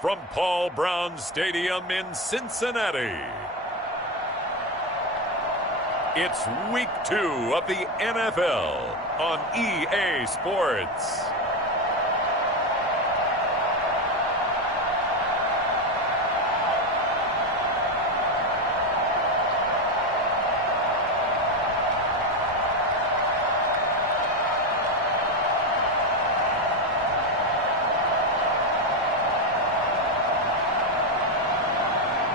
from Paul Brown Stadium in Cincinnati. It's Week 2 of the NFL on EA Sports.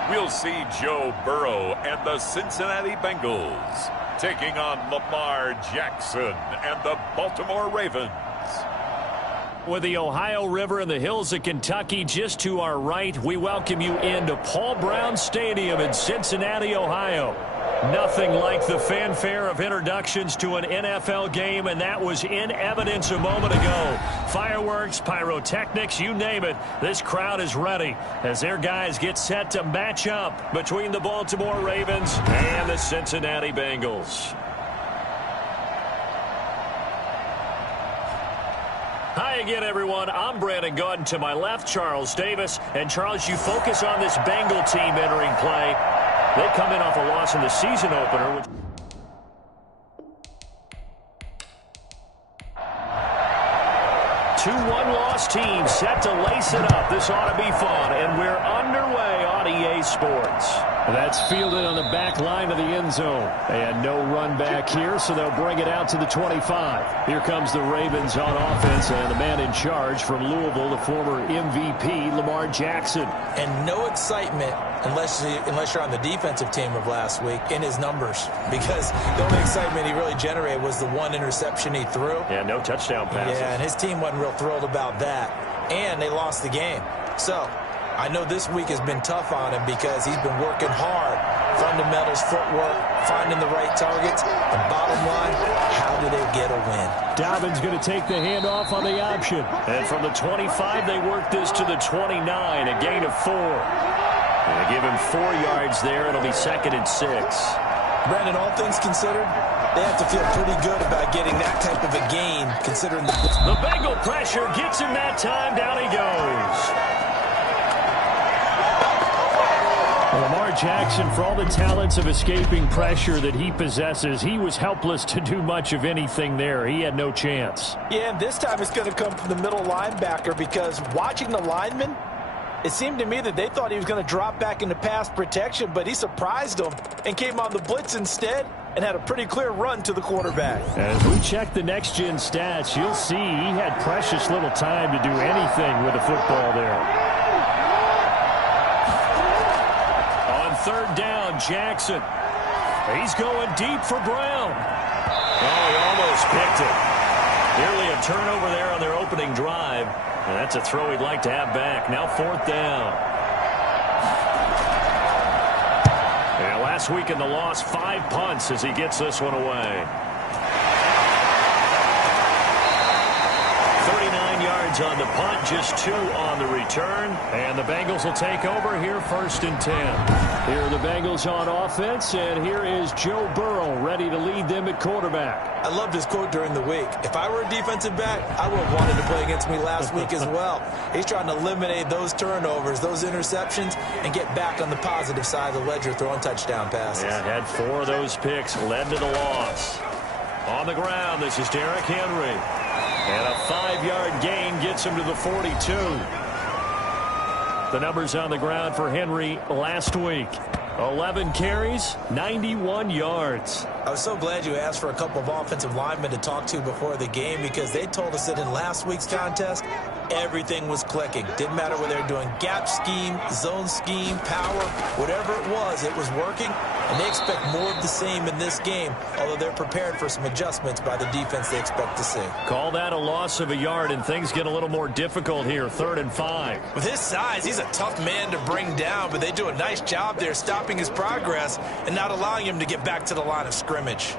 We'll see Joe Burrow and the Cincinnati Bengals taking on Lamar Jackson and the Baltimore Ravens. With the Ohio River and the hills of Kentucky just to our right, we welcome you into Paul Brown Stadium in Cincinnati, Ohio. Nothing like the fanfare of introductions to an NFL game, and that was in evidence a moment ago. Fireworks, pyrotechnics, you name it. This crowd is ready as their guys get set to match up between the Baltimore Ravens and the Cincinnati Bengals. Hi again, everyone. I'm Brandon Gautin. To my left, Charles Davis. And, Charles, you focus on this Bengal team entering play. They come in off a loss in the season opener. Two one-loss teams set to lace it up. This ought to be fun, and we're underway on EA Sports. That's fielded on the back line of the end zone. And no run back here, so they'll bring it out to the 25. Here comes the Ravens on offense, and the man in charge from Louisville, the former MVP, Lamar Jackson. And no excitement unless you're on the defensive team of last week in his numbers, because the only excitement he really generated was the one interception he threw. Yeah, no touchdown passes. Yeah, and his team wasn't real thrilled about that. And they lost the game. So I know this week has been tough on him because he's been working hard. Fundamentals, footwork, finding the right targets. And bottom line, how do they get a win? Dobbins going to take the handoff on the option. And from the 25, they work this to the 29, a gain of 4. And they give him 4 yards there. It'll be 2nd and 6. Brandon, all things considered, they have to feel pretty good about getting that type of a gain, considering the Bengal pressure gets him that time. Down he goes. Lamar Jackson, for all the talents of escaping pressure that he possesses, he was helpless to do much of anything there. He had no chance. Yeah, and this time it's going to come from the middle linebacker, because watching the lineman, it seemed to me that they thought he was going to drop back into pass protection, but he surprised them and came on the blitz instead and had a pretty clear run to the quarterback. As we check the next-gen stats, you'll see he had precious little time to do anything with the football there. On 3rd down, Jackson. He's going deep for Brown. Oh, he almost picked it. Nearly a turnover there on their opening drive. And that's a throw he'd like to have back. Now 4th down. And last week in the loss, 5 punts as he gets this one away. 39 yards on the punt, just 2 on the return. And the Bengals will take over here 1st and 10. Here are the Bengals on offense, and here is Joe Burrow ready to lead them at quarterback. I loved his quote during the week. If I were a defensive back, I would have wanted to play against me last week as well. He's trying to eliminate those turnovers, those interceptions, and get back on the positive side of the ledger, throwing touchdown passes. Yeah, had 4 of those picks, led to the loss. On the ground, this is Derrick Henry. And a 5-yard gain gets him to the 42. The numbers on the ground for Henry last week. 11 carries, 91 yards. I was so glad you asked for a couple of offensive linemen to talk to before the game, because they told us that in last week's contest, everything was clicking. Didn't matter whether they were doing gap scheme, zone scheme, power, whatever it was working. And they expect more of the same in this game, although they're prepared for some adjustments by the defense they expect to see. Call that a loss of a yard, and things get a little more difficult here, 3rd and 5. With his size, he's a tough man to bring down, but they do a nice job there stopping his progress and not allowing him to get back to the line of scrimmage.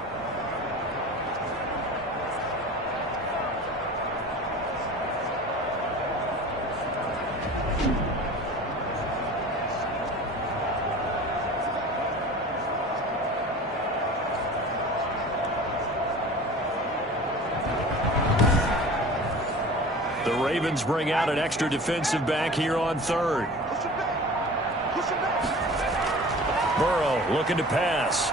Ravens bring out an extra defensive back here on third. Burrow looking to pass.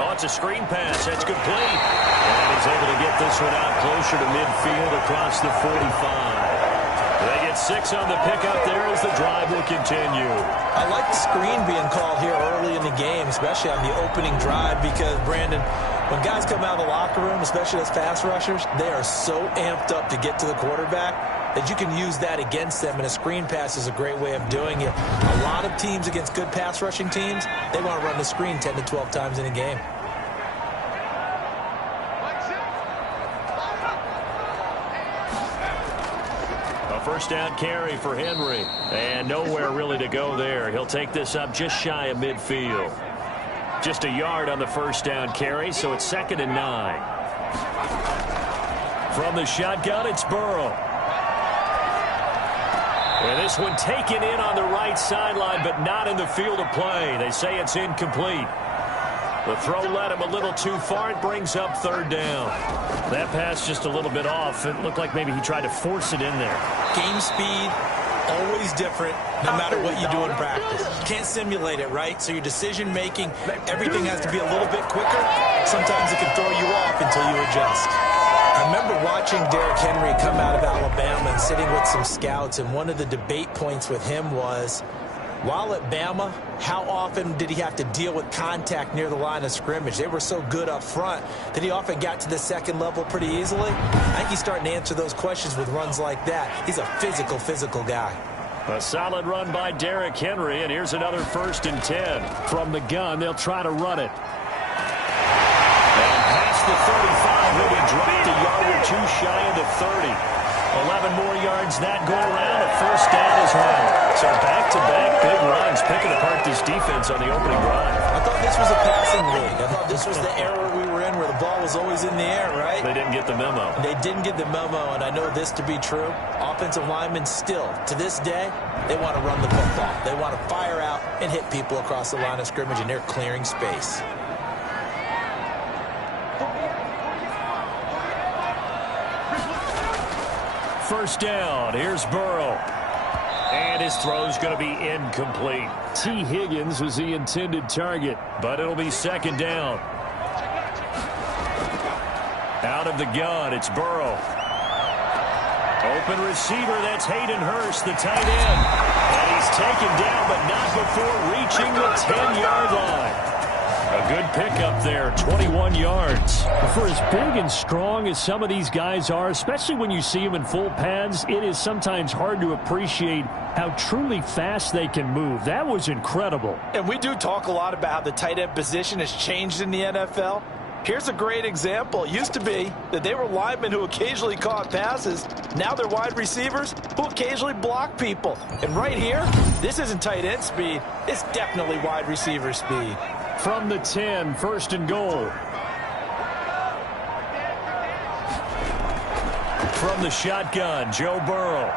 Oh, it's a screen pass. That's complete. And he's able to get this one out closer to midfield across the 45. They get 6 on the pickup there as the drive will continue. I like the screen being called here early in the game, especially on the opening drive, because, Brandon, when guys come out of the locker room, especially as pass rushers, they are so amped up to get to the quarterback that you can use that against them, and a screen pass is a great way of doing it. A lot of teams against good pass rushing teams, they want to run the screen 10 to 12 times in a game. A first down carry for Henry, and nowhere really to go there. He'll take this up just shy of midfield. Just a yard on the first down carry, so it's 2nd and 9. From the shotgun, it's Burrow. And this one taken in on the right sideline, but not in the field of play. They say it's incomplete. The throw led him a little too far. It brings up 3rd down. That pass just a little bit off. It looked like maybe he tried to force it in there. Game speed, always different, no matter what you do in practice. You can't simulate it, right? So your decision-making, everything has to be a little bit quicker. Sometimes it can throw you off until you adjust. I remember watching Derrick Henry come out of Alabama and sitting with some scouts, and one of the debate points with him was, while at Bama, how often did he have to deal with contact near the line of scrimmage? They were so good up front that he often got to the second level pretty easily. I think he's starting to answer those questions with runs like that. He's a physical guy. A solid run by Derrick Henry, and here's another 1st and 10. From the gun, they'll try to run it. And past the 35, he'll be dropped a yard or 2 shy of the 30. 11 more yards that go around. A first down as well. So back-to-back big runs, picking apart this defense on the opening drive. I thought this was a passing league. I thought this was the era we were in where the ball was always in the air, right? They didn't get the memo. They didn't get the memo, and I know this to be true. Offensive linemen still, to this day, they want to run the football. They want to fire out and hit people across the line of scrimmage, and they're clearing space. First down, here's Burrow. And his throw's going to be incomplete. T. Higgins was the intended target, but it'll be 2nd down. Out of the gun, it's Burrow. Open receiver, that's Hayden Hurst, the tight end. And he's taken down, but not before reaching the 10-yard line. A good pickup there, 21 yards. For as big and strong as some of these guys are, especially when you see them in full pads, it is sometimes hard to appreciate how truly fast they can move. That was incredible. And we do talk a lot about how the tight end position has changed in the NFL. Here's a great example. It used to be that they were linemen who occasionally caught passes. Now they're wide receivers who occasionally block people. And right here, this isn't tight end speed. It's definitely wide receiver speed. From the 10, 1st and goal. From the shotgun, Joe Burrow.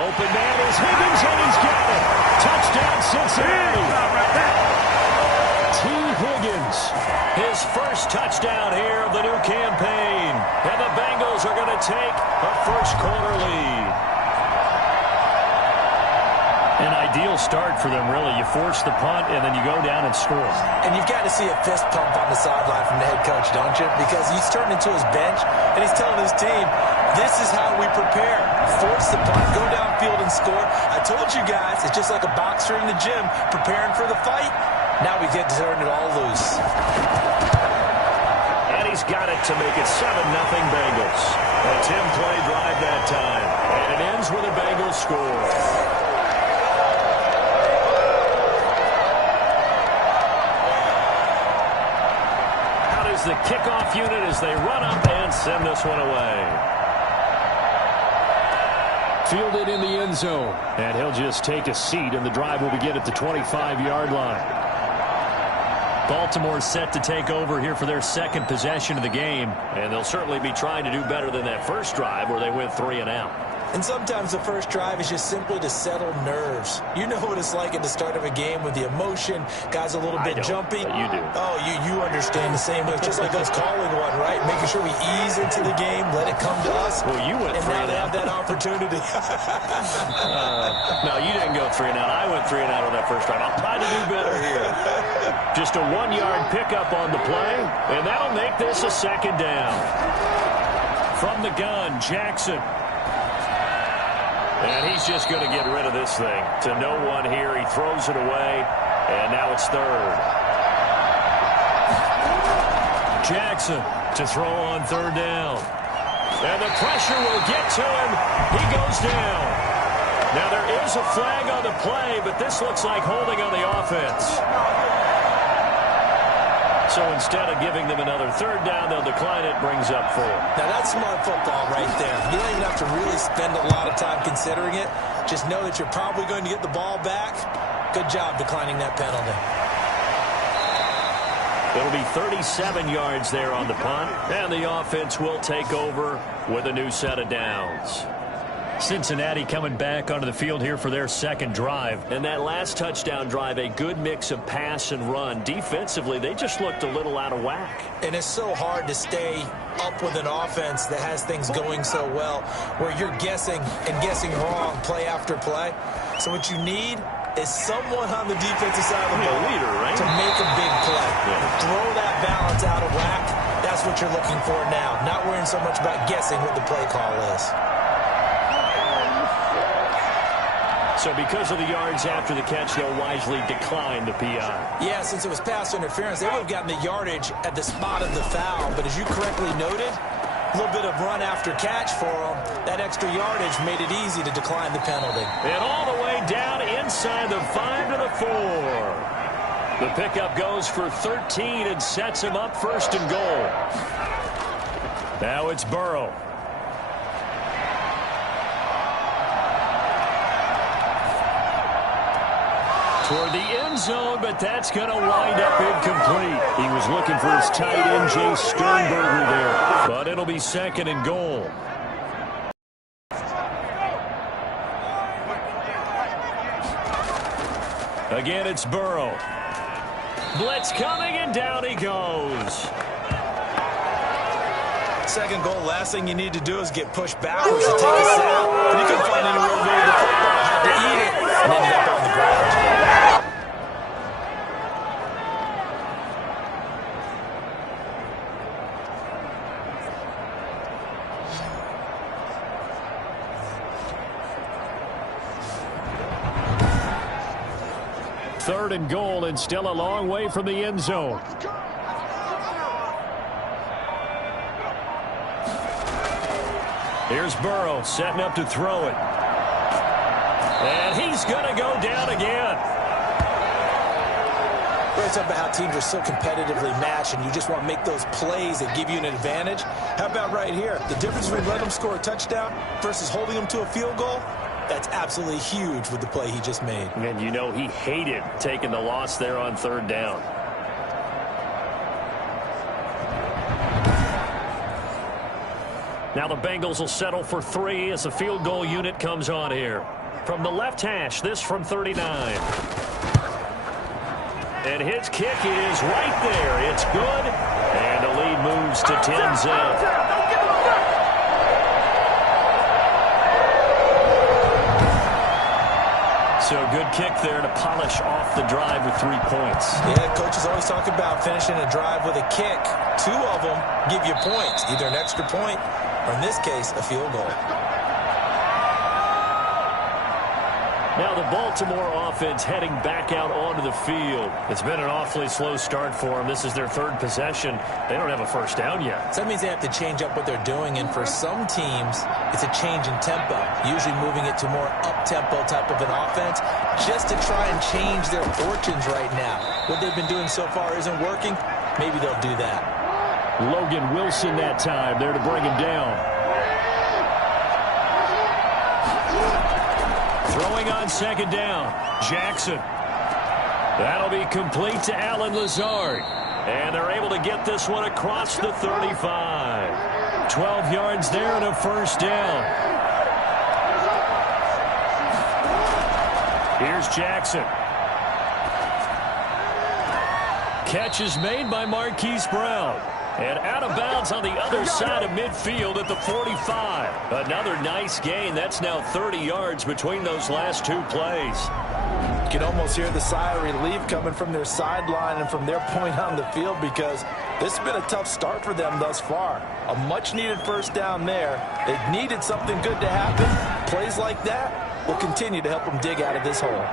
Open man is Higgins, and he's got it. Touchdown, Cincinnati. T. Higgins, his first touchdown here of the new campaign. And the Bengals are going to take a first-quarter lead. An ideal start for them, really. You force the punt, and then you go down and score. And you've got to see a fist pump on the sideline from the head coach, don't you? Because he's turning into his bench, and he's telling his team, this is how we prepare. Force the punt, go downfield and score. I told you guys, it's just like a boxer in the gym preparing for the fight. Now we get to turn it all loose. And he's got it to make it 7-0 Bengals. A 10-play drive that time. And it ends with a Bengals score. The kickoff unit as they run up and send this one away. Fielded in the end zone. And he'll just take a seat, and the drive will begin at the 25-yard line. Baltimore set to take over here for their 2nd possession of the game. And they'll certainly be trying to do better than that first drive where they went 3 and out. And sometimes the first drive is just simply to settle nerves. You know what it's like at the start of a game with the emotion, guys a little bit jumpy. But you do. Oh, you understand the same way. It's just like us calling one, right? Making sure we ease into the game, let it come to us. Well, you went and 3 now and they out. have that opportunity. No, you didn't go 3 and out. I went 3 and out on that first drive. I'll try to do better here. Just a 1-yard pickup on the play, and that'll make this a second down. From the gun, Jackson. And he's just going to get rid of this thing. To no one here. He throws it away. And now it's third. Jackson to throw on third down. And the pressure will get to him. He goes down. Now there is a flag on the play, but this looks like holding on the offense. So instead of giving them another third down, they'll decline it, brings up 4. Now, that's smart football right there. You don't even have to really spend a lot of time considering it. Just know that you're probably going to get the ball back. Good job declining that penalty. It'll be 37 yards there on the punt, and the offense will take over with a new set of downs. Cincinnati coming back onto the field here for their second drive. And that last touchdown drive, a good mix of pass and run. Defensively, they just looked a little out of whack. And it's so hard to stay up with an offense that has things going so well, where you're guessing and guessing wrong play after play. So what you need is someone on the defensive side of the ball leader, right? to make a big play. Yeah. Throw that balance out of whack. That's what you're looking for now. Not worrying so much about guessing what the play call is. So because of the yards after the catch, they'll wisely decline the PI. Yeah, since it was pass interference, they would have gotten the yardage at the spot of the foul. But as you correctly noted, a little bit of run after catch for them. That extra yardage made it easy to decline the penalty. And all the way down inside the 5 to the 4. The pickup goes for 13 and sets him up first and goal. Now it's Burrow. Toward the end zone, but that's going to wind up incomplete. He was looking for his tight end, Jay Sternberger there. But it'll be second and goal. Again, it's Burrow. Blitz coming, and down he goes. Second goal, last thing you need to do is get pushed backwards to take a sack. And you couldn't find anywhere to move the football. Had to eat it and ended up on the ground. Third and goal, and still a long way from the end zone. Here's Burrow setting up to throw it. And he's going to go down again. It's about how teams are so competitively matched, and you just want to make those plays that give you an advantage. How about right here? The difference between letting them score a touchdown versus holding them to a field goal, that's absolutely huge with the play he just made. And you know he hated taking the loss there on third down. Now the Bengals will settle for 3 as the field goal unit comes on here. From the left hash, this from 39. And his kick is right there. It's good. And the lead moves to 10-0. So a good kick there to polish off the drive with 3 points. Yeah, coaches always talk about finishing a drive with a kick. 2 of them give you points, either an extra point or, in this case, a field goal. Now the Baltimore offense heading back out onto the field. It's been an awfully slow start for them. This is their 3rd possession. They don't have a first down yet. So that means they have to change up what they're doing, and for some teams, it's a change in tempo, usually moving it to more up-tempo type of an offense, just to try and change their fortunes right now. What they've been doing so far isn't working. Maybe they'll do that. Logan Wilson that time there to bring him down. Throwing on second down, Jackson. That'll be complete to Allen Lazard. And they're able to get this one across the 35. 12 yards there and a first down. Here's Jackson. Catch is made by Marquise Brown. And out of bounds on the other side of midfield at the 45. Another nice gain. That's now 30 yards between those last two plays. You can almost hear the sigh of relief coming from their sideline and from their point on the field, because this has been a tough start for them thus far. A much-needed first down there. They needed something good to happen. Plays like that will continue to help them dig out of this hole.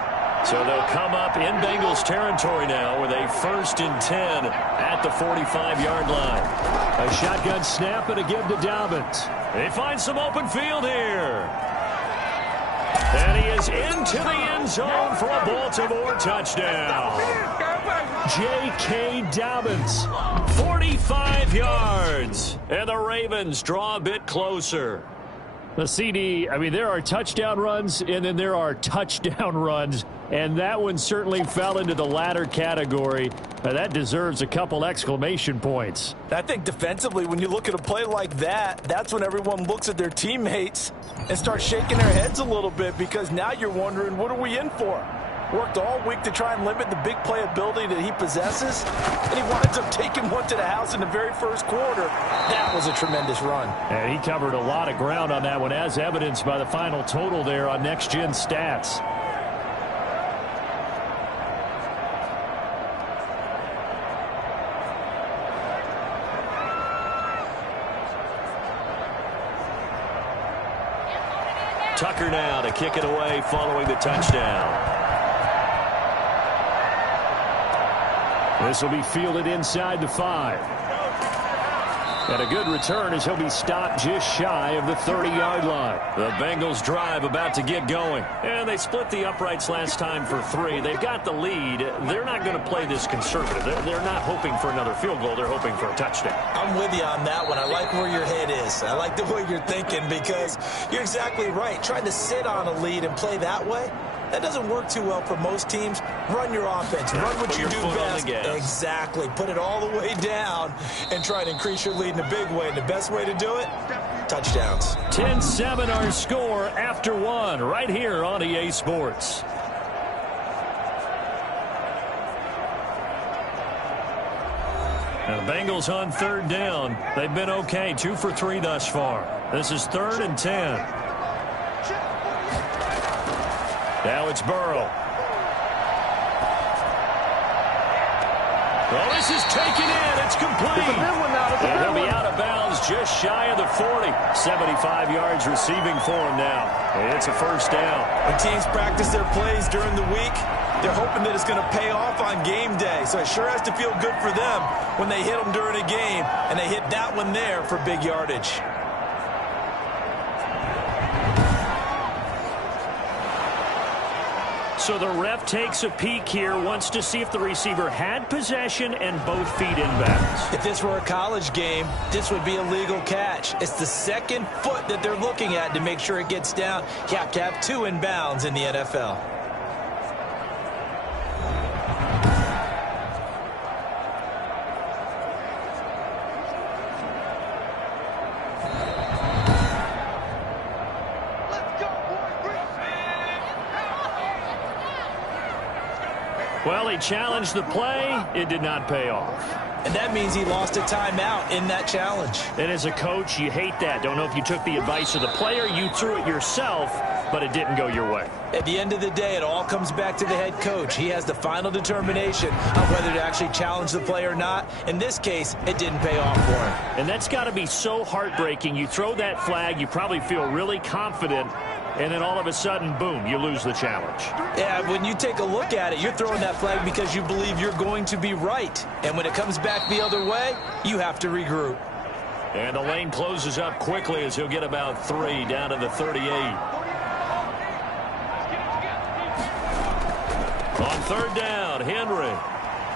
So they'll come up in Bengals territory now with a 1st and 10 at the 45-yard line. A shotgun snap and a give to Dobbins. They find some open field here. And he is into the end zone for a Baltimore touchdown. J.K. Dobbins, 45 yards. And the Ravens draw a bit closer. The CD, I mean, there are touchdown runs, and then there are touchdown runs. And that one certainly fell into the latter category. That deserves a couple exclamation points. I think defensively, when you look at a play like that, that's when everyone looks at their teammates and starts shaking their heads a little bit, because now you're wondering, what are we in for? Worked all week to try and limit the big playability that he possesses, and he winds up taking one to the house in the very first quarter. That was a tremendous run. And he covered a lot of ground on that one, as evidenced by the final total there on Next Gen Stats. Tucker now to kick it away following the touchdown. This will be fielded inside the 5. And a good return as he'll be stopped just shy of the 30-yard line. The Bengals drive about to get going. And they split the uprights last time for 3. They've got the lead. They're not going to play this conservative. They're not hoping for another field goal. They're hoping for a touchdown. I'm with you on that one. I like where your head is. I like the way you're thinking, because you're exactly right. Trying to sit on a lead and play that way, that doesn't work too well for most teams. Run your offense. Run what you do best. Exactly. Put it all the way down and try to increase your lead in a big way. And the best way to do it, touchdowns. 10-7 our score after 1 right here on EA Sports. Now the Bengals on 3rd down. They've been okay. 2 for 3 thus far. This is 3rd and 10. Now it's Burrow. Well, this is taken in. It's complete. And he'll be out of bounds just shy of the 40. 75 yards receiving for him now. It's a first down. When teams practice their plays during the week, they're hoping that it's going to pay off on game day. So it sure has to feel good for them when they hit them during a game, and they hit that one there for big yardage. So the ref takes a peek here, wants to see if the receiver had possession and both feet inbounds. If this were a college game, this would be a legal catch. It's the second foot that they're looking at to make sure it gets down. You have to have 2 inbounds in the NFL. Well, he challenged the play. It did not pay off. And that means he lost a timeout in that challenge. And as a coach, you hate that. Don't know if you took the advice of the player. You threw it yourself, but it didn't go your way. At the end of the day, it all comes back to the head coach. He has the final determination on whether to actually challenge the play or not. In this case, it didn't pay off for him. And that's got to be so heartbreaking. You throw that flag, you probably feel really confident, and then all of a sudden, boom, you lose the challenge. Yeah, when you take a look at it, you're throwing that flag because you believe you're going to be right. And when it comes back the other way, you have to regroup. And the lane closes up quickly as he'll get about 3 down to the 38. On 3rd down, Henry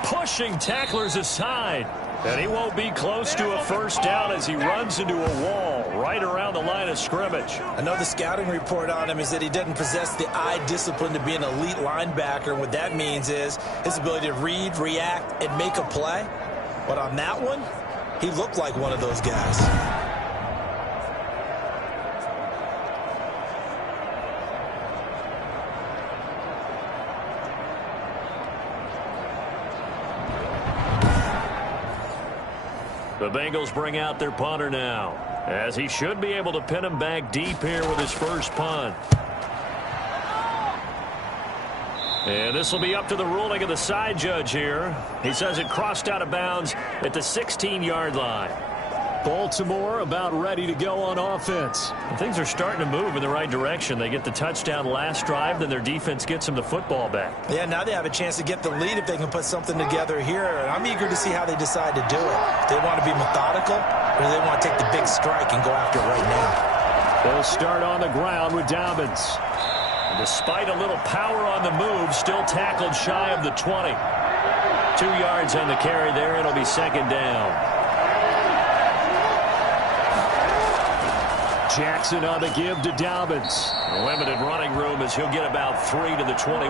pushing tacklers aside. And he won't be close to a first down as he runs into a wall right around the line of scrimmage. I know the scouting report on him is that he doesn't possess the eye discipline to be an elite linebacker. What that means is his ability to read, react, and make a play. But on that one, he looked like one of those guys. The Bengals bring out their punter now, as he should be able to pin him back deep here with his first punt. And this will be up to the ruling of the side judge here. He says it crossed out of bounds at the 16-yard line. Baltimore about ready to go on offense. And things are starting to move in the right direction. They get the touchdown last drive, then their defense gets them the football back. Yeah, now they have a chance to get the lead if they can put something together here. And I'm eager to see how they decide to do it. Do they want to be methodical, or do they want to take the big strike and go after it right now? They'll start on the ground with Dobbins. Despite a little power on the move, still tackled shy of the 20. 2 yards on the carry there. It'll be second down. Jackson on the give to Dobbins. A limited running room as he'll get about 3 to the 21.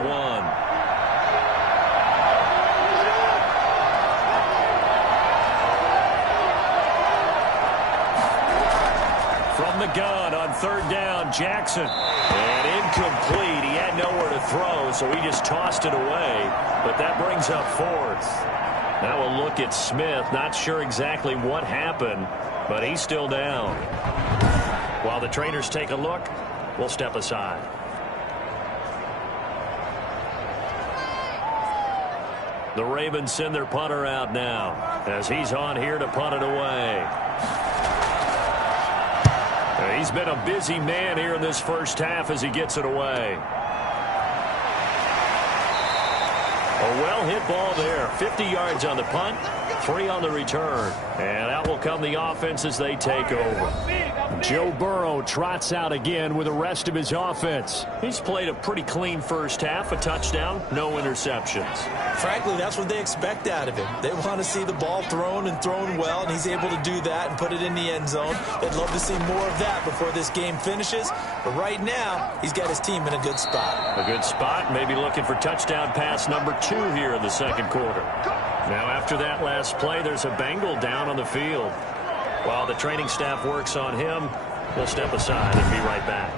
From the gun on third down, Jackson. And incomplete. He had nowhere to throw, so he just tossed it away. But that brings up fourth. Now we'll look at Smith. Not sure exactly what happened, but he's still down. While the trainers take a look, we'll step aside. The Ravens send their punter out now as he's on here to punt it away. He's been a busy man here in this first half as he gets it away. A well-hit ball there. 50 yards on the punt, 3 on the return. And out will come the offense as they take over. Joe Burrow trots out again with the rest of his offense. He's played a pretty clean first half, a touchdown, no interceptions. Frankly, that's what they expect out of him. They want to see the ball thrown and thrown well, and he's able to do that and put it in the end zone. They'd love to see more of that before this game finishes. But right now, he's got his team in a good spot. A good spot, maybe looking for touchdown pass number 2 here in the second quarter. Now after that last play, there's a Bengal down on the field. While the training staff works on him, we'll step aside and be right back.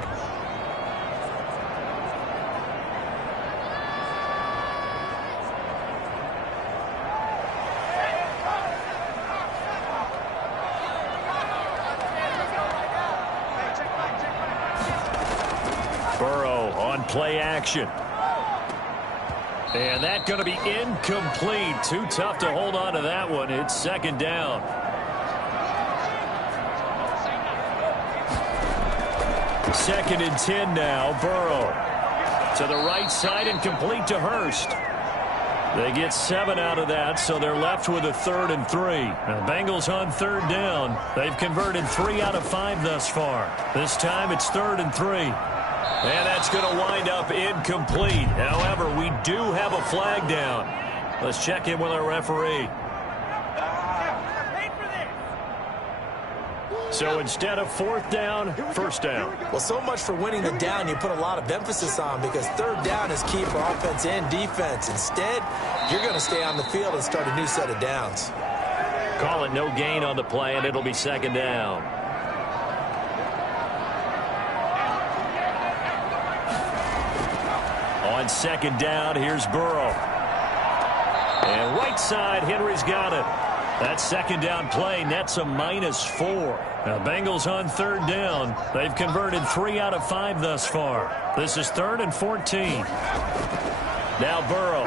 Burrow on play action. And that's going to be incomplete. Too tough to hold on to that one. It's second down. Second and 10 now. Burrow to the right side and complete to Hurst. They get 7 out of that, so they're left with a 3rd and 3. Now, Bengals on third down. They've converted 3 out of 5 thus far. This time it's 3rd and 3. And that's going to wind up incomplete. However, we do have a flag down. Let's check in with our referee. So instead of 4th down, 1st down. Well, so much for winning the down you put a lot of emphasis on, because 3rd down is key for offense and defense. Instead, you're going to stay on the field and start a new set of downs. Call it no gain on the play, and it'll be 2nd down. On 2nd down, here's Burrow. And right side, Henry's got it. That 2nd down play nets a -4. Now, Bengals on 3rd down. They've converted 3 out of 5 thus far. This is 3rd and 14. Now Burrow.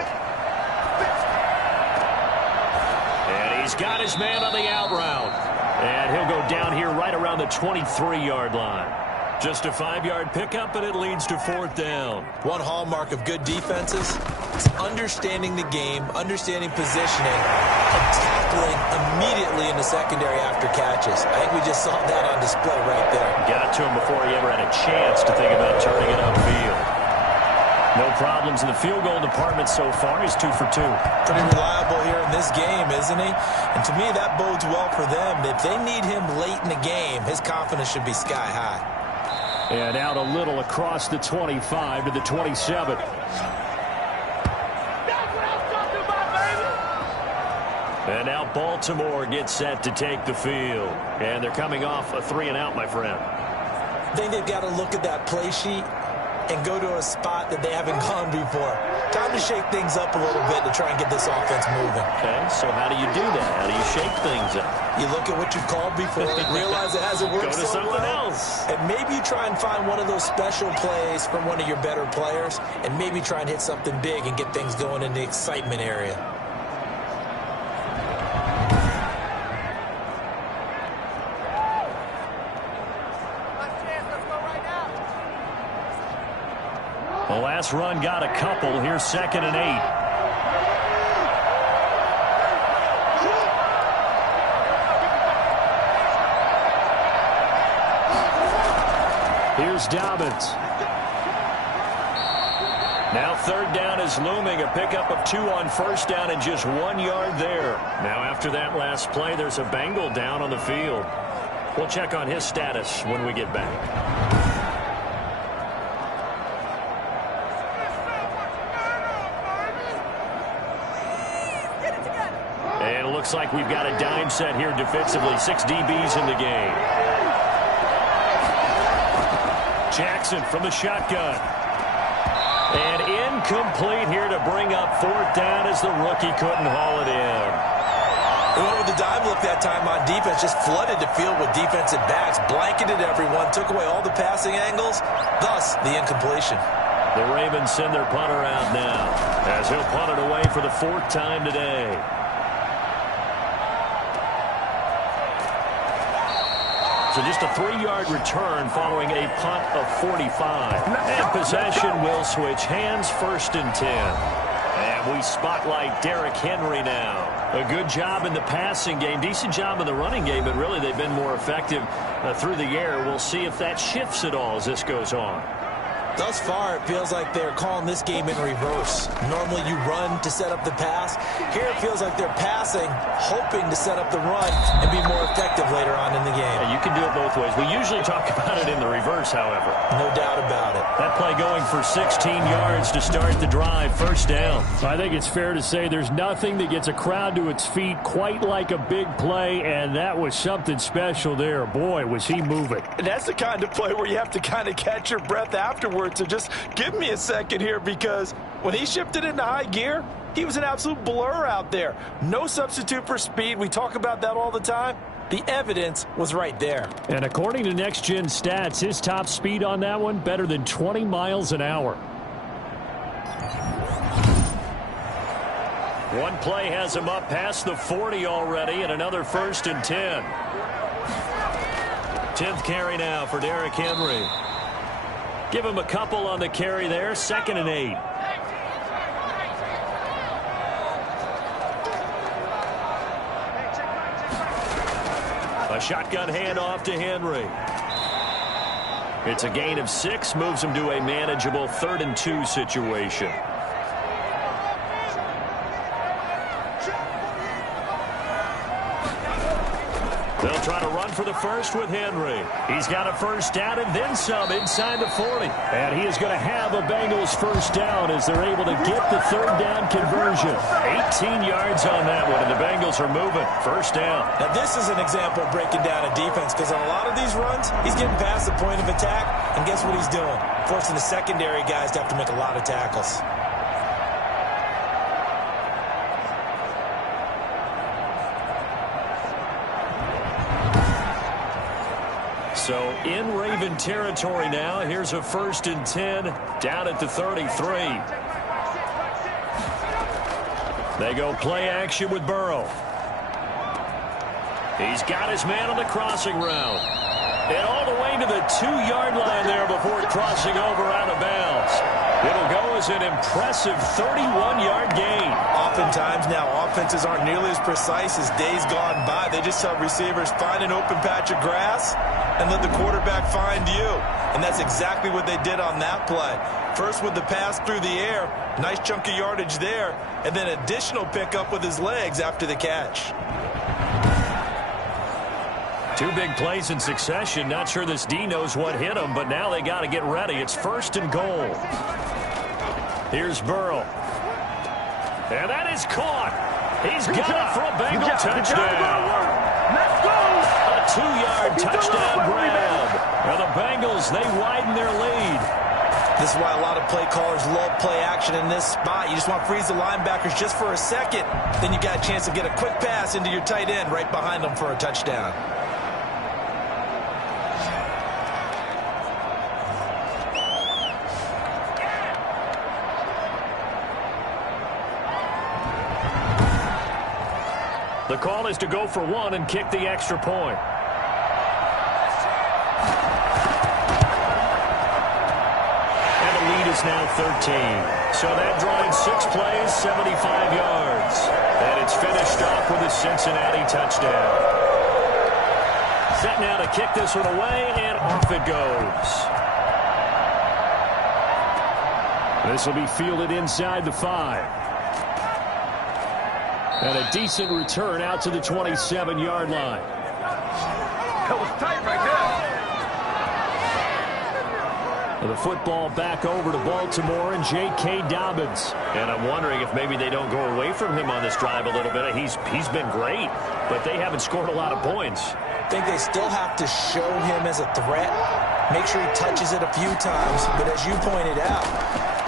And he's got his man on the out route. And he'll go down here right around the 23-yard line. Just a 5-yard pickup, and it leads to 4th down. One hallmark of good defenses is understanding the game, understanding positioning, and tackling immediately in the secondary after catches. I think we just saw that on display right there. Got to him before he ever had a chance to think about turning it upfield. No problems in the field goal department so far. He's 2 for 2. Pretty reliable here in this game, isn't he? And to me, that bodes well for them. If they need him late in the game, his confidence should be sky high. And out a little across the 25 to the 27. And now Baltimore gets set to take the field. And they're coming off a 3-and-out, my friend. I think they've got to look at that play sheet and go to a spot that they haven't gone before. Time to shake things up a little bit to try and get this offense moving. Okay, so how do you do that? How do you shake things up? You look at what you've called before, realize it hasn't worked Go to so something well, else. and maybe you try and find one of those special plays from one of your better players, and maybe try and hit something big and get things going in the excitement area. The last run got a couple. Here's 2nd and 8. Here's Dobbins. Now 3rd down is looming. A pickup of 2 on 1st down and just 1 yard there. Now after that last play, there's a Bengal down on the field. We'll check on his status when we get back. And it looks like we've got a dime set here defensively. 6 DBs in the game. Jackson from the shotgun. And incomplete here to bring up 4th down as the rookie couldn't haul it in. They went with the dive look that time on defense, just flooded the field with defensive backs, blanketed everyone, took away all the passing angles, thus the incompletion. The Ravens send their punter out now as he'll punt it away for the 4th time today. So just a 3-yard return following a punt of 45. And possession will switch hands, 1st and 10. And we spotlight Derrick Henry now. A good job in the passing game, decent job in the running game, but really they've been more effective through the air. We'll see if that shifts at all as this goes on. Thus far, it feels like they're calling this game in reverse. Normally you run to set up the pass. Here it feels like they're passing, hoping to set up the run and be more effective later on in the game. Yeah, you can do it both ways. We usually talk about it in the reverse, however. No doubt about it. That play going for 16 yards to start the drive. 1st down. I think it's fair to say there's nothing that gets a crowd to its feet quite like a big play, and that was something special there. Boy, was he moving. And that's the kind of play where you have to kind of catch your breath afterwards. So just give me a second here, because when he shifted into high gear, he was an absolute blur out there. No substitute for speed. We talk about that all the time. The evidence was right there. And according to Next Gen Stats, his top speed on that one, better than 20 miles an hour. One play has him up past the 40 already, and another 1st and 10. 10th carry now for Derrick Henry. Give him a couple on the carry there. 2nd and 8. A shotgun handoff to Henry. It's a gain of 6, moves him to a manageable 3rd and 2 situation. They'll try to run for the 1st with Henry. He's got a 1st down and then some inside the 40. And he is going to have a Bengals 1st down as they're able to get the 3rd down conversion. 18 yards on that one, and the Bengals are moving. 1st down. Now this is an example of breaking down a defense, because on a lot of these runs, he's getting past the point of attack, and guess what he's doing? Forcing the secondary guys to have to make a lot of tackles. So in Raven territory now. Here's a 1st and 10 down at the 33. They go play action with Burrow. He's got his man on the crossing route. And all the way to the 2-yard line there before crossing over out of bounds. It'll go as an impressive 31-yard gain. Oftentimes now, offenses aren't nearly as precise as days gone by. They just tell receivers, find an open patch of grass and let the quarterback find you. And that's exactly what they did on that play. First with the pass through the air, nice chunk of yardage there, and then additional pickup with his legs after the catch. 2 big plays in succession. Not sure this D knows what hit him, but now they got to get ready. It's 1st and goal. Here's Burrow. And that is caught. He's got it for a Bengal touchdown. Let's go. A 2-yard touchdown grab. Now the Bengals, they widen their lead. This is why a lot of play callers love play action in this spot. You just want to freeze the linebackers just for a second. Then you got a chance to get a quick pass into your tight end right behind them for a touchdown. The call is to go for one and kick the extra point. And the lead is now 13. So that drive 6 plays, 75 yards. And it's finished off with a Cincinnati touchdown. Set now to kick this one away, and off it goes. This will be fielded inside the 5. And a decent return out to the 27-yard line. That was tight right there. The football back over to Baltimore and J.K. Dobbins. And I'm wondering if maybe they don't go away from him on this drive a little bit. He's been great, but they haven't scored a lot of points. I think they still have to show him as a threat. Make sure he touches it a few times. But as you pointed out,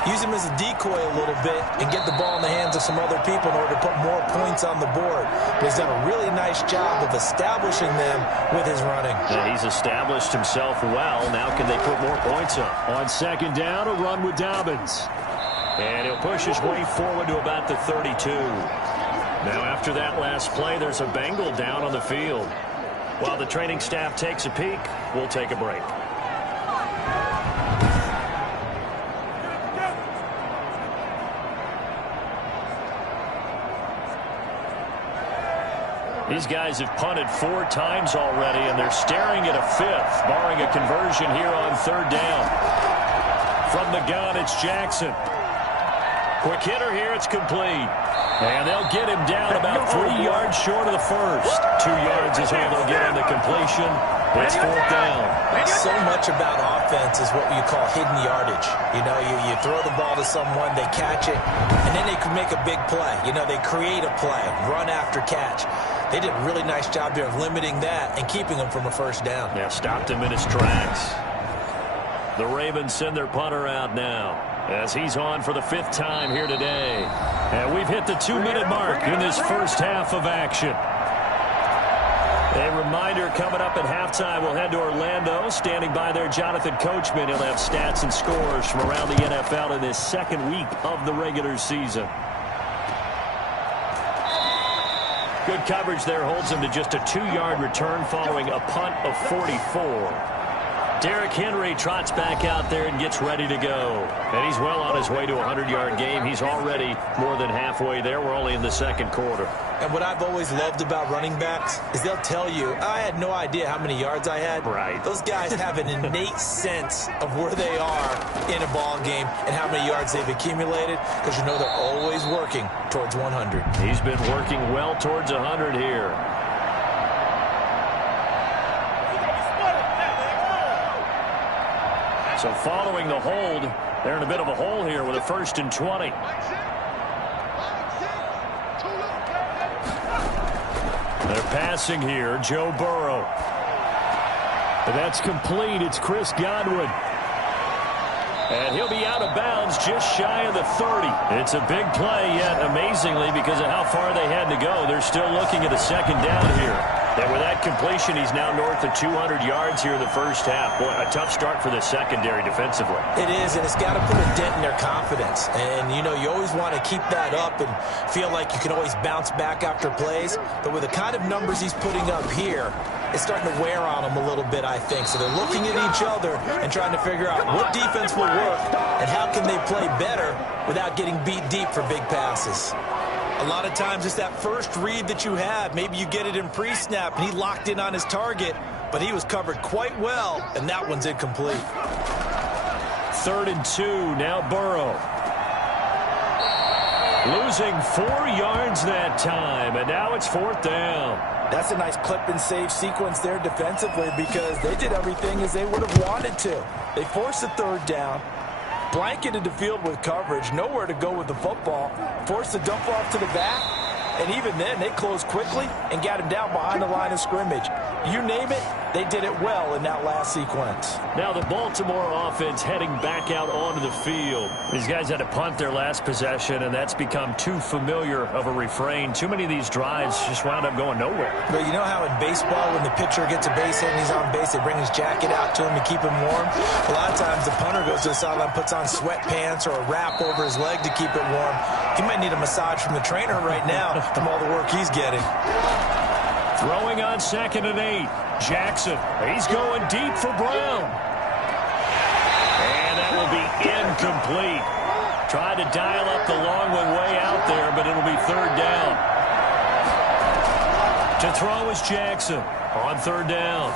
use him as a decoy a little bit and get the ball in the hands of some other people in order to put more points on the board. But he's done a really nice job of establishing them with his running. Yeah, he's established himself well. Now can they put more points up? On second down, a run with Dobbins. And he'll push his way forward to about the 32. Now after that last play, there's a Bengal down on the field. While the training staff takes a peek, we'll take a break. These guys have punted 4 times already, and they're staring at a 5th, barring a conversion here on 3rd down. From the gun, it's Jackson. Quick hitter here, it's complete. And they'll get him down about 3 yards short of the first. 2 yards is all they'll get on the completion. It's 4th down. So much about offense is what you call hidden yardage. You know, you throw the ball to someone, they catch it, and then they can make a big play. You know, they create a play, run after catch. They did a really nice job there of limiting that and keeping him from a first down. Yeah, stopped him in his tracks. The Ravens send their punter out now as he's on for the 5th time here today. And we've hit the 2-minute mark in this first half of action. A reminder coming up at halftime, we'll head to Orlando. Standing by there, Jonathan Coachman. He'll have stats and scores from around the NFL in this second week of the regular season. Good coverage there holds him to just a 2-yard return following a punt of 44. Derrick Henry trots back out there and gets ready to go. And he's well on his way to a 100-yard game. He's already more than halfway there. We're only in the second quarter. And what I've always loved about running backs is they'll tell you, I had no idea how many yards I had. Right. Those guys have an innate sense of where they are in a ball game and how many yards they've accumulated, because you know they're always working towards 100. He's been working well towards 100 here. So following the hold, they're in a bit of a hole here with a 1st and 20. They're passing here, Joe Burrow. That's complete. It's Chris Godwin. And he'll be out of bounds just shy of the 30. It's a big play, yet amazingly, because of how far they had to go, they're still looking at a 2nd down here. And with that completion, he's now north of 200 yards here in the first half. Boy, a tough start for the secondary defensively. It is, and it's got to put a dent in their confidence. And, you know, you always want to keep that up and feel like you can always bounce back after plays. But with the kind of numbers he's putting up here, it's starting to wear on them a little bit, I think. So they're looking at each other and trying to figure out what defense will work and how can they play better without getting beat deep for big passes. A lot of times it's that first read that you have. Maybe you get it in pre-snap and he locked in on his target, but he was covered quite well, and that one's incomplete. 3rd and 2, now Burrow. Losing 4 yards that time, and now it's 4th down. That's a nice clip and save sequence there defensively, because they did everything as they would have wanted to. They forced the 3rd down, blanketed the field with coverage, nowhere to go with the football, forced the dump off to the back, and even then they closed quickly and got him down behind the line of scrimmage. You name it, they did it well in that last sequence. Now the Baltimore offense heading back out onto the field. These guys had to punt their last possession, and that's become too familiar of a refrain. Too many of these drives just wound up going nowhere. But you know how in baseball, when the pitcher gets a base hit and he's on base, they bring his jacket out to him to keep him warm? A lot of times the punter goes to the sideline, puts on sweatpants or a wrap over his leg to keep it warm. He might need a massage from the trainer right now from all the work he's getting. Throwing on 2nd and 8. Jackson, he's going deep for Brown. And that will be incomplete. Tried to dial up the long one way out there, but it'll be 3rd down. To throw is Jackson on 3rd down.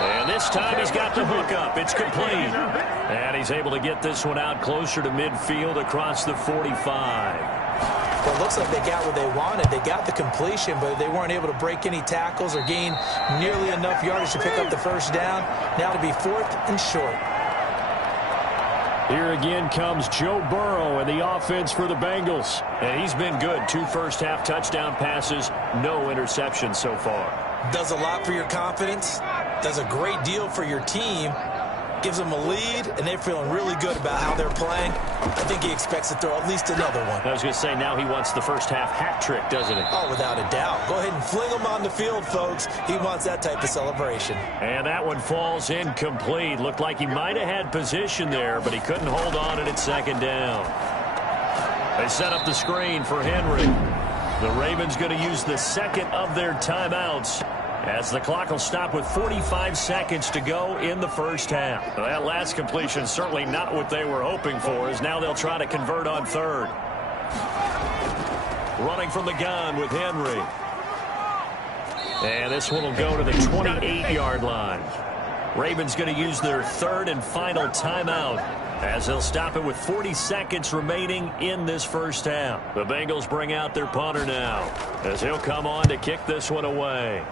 And this time he's got the hook up. It's complete. And he's able to get this one out closer to midfield across the 45. Well, it looks like they got what they wanted. They got the completion, but they weren't able to break any tackles or gain nearly enough yardage to pick up the 1st down. Now to be 4th and short. Here again comes Joe Burrow and the offense for the Bengals. And he's been good. 2 first-half touchdown passes, no interceptions so far. Does a lot for your confidence. Does a great deal for your team. Gives them a lead, and they're feeling really good about how they're playing. I think he expects to throw at least another one. I was going to say, now he wants the first-half hat trick, doesn't he? Oh, without a doubt. Go ahead and fling him on the field, folks. He wants that type of celebration. And that one falls incomplete. Looked like he might have had position there, but he couldn't hold on at 2nd down. They set up the screen for Henry. The Ravens going to use the 2nd of their timeouts, as the clock will stop with 45 seconds to go in the 1st half. Well, that last completion certainly not what they were hoping for, as now they'll try to convert on 3rd. Running from the gun with Henry. And this one will go to the 28-yard line. Ravens going to use their 3rd and final timeout, as they'll stop it with 40 seconds remaining in this 1st half. The Bengals bring out their punter now, as he'll come on to kick this one away.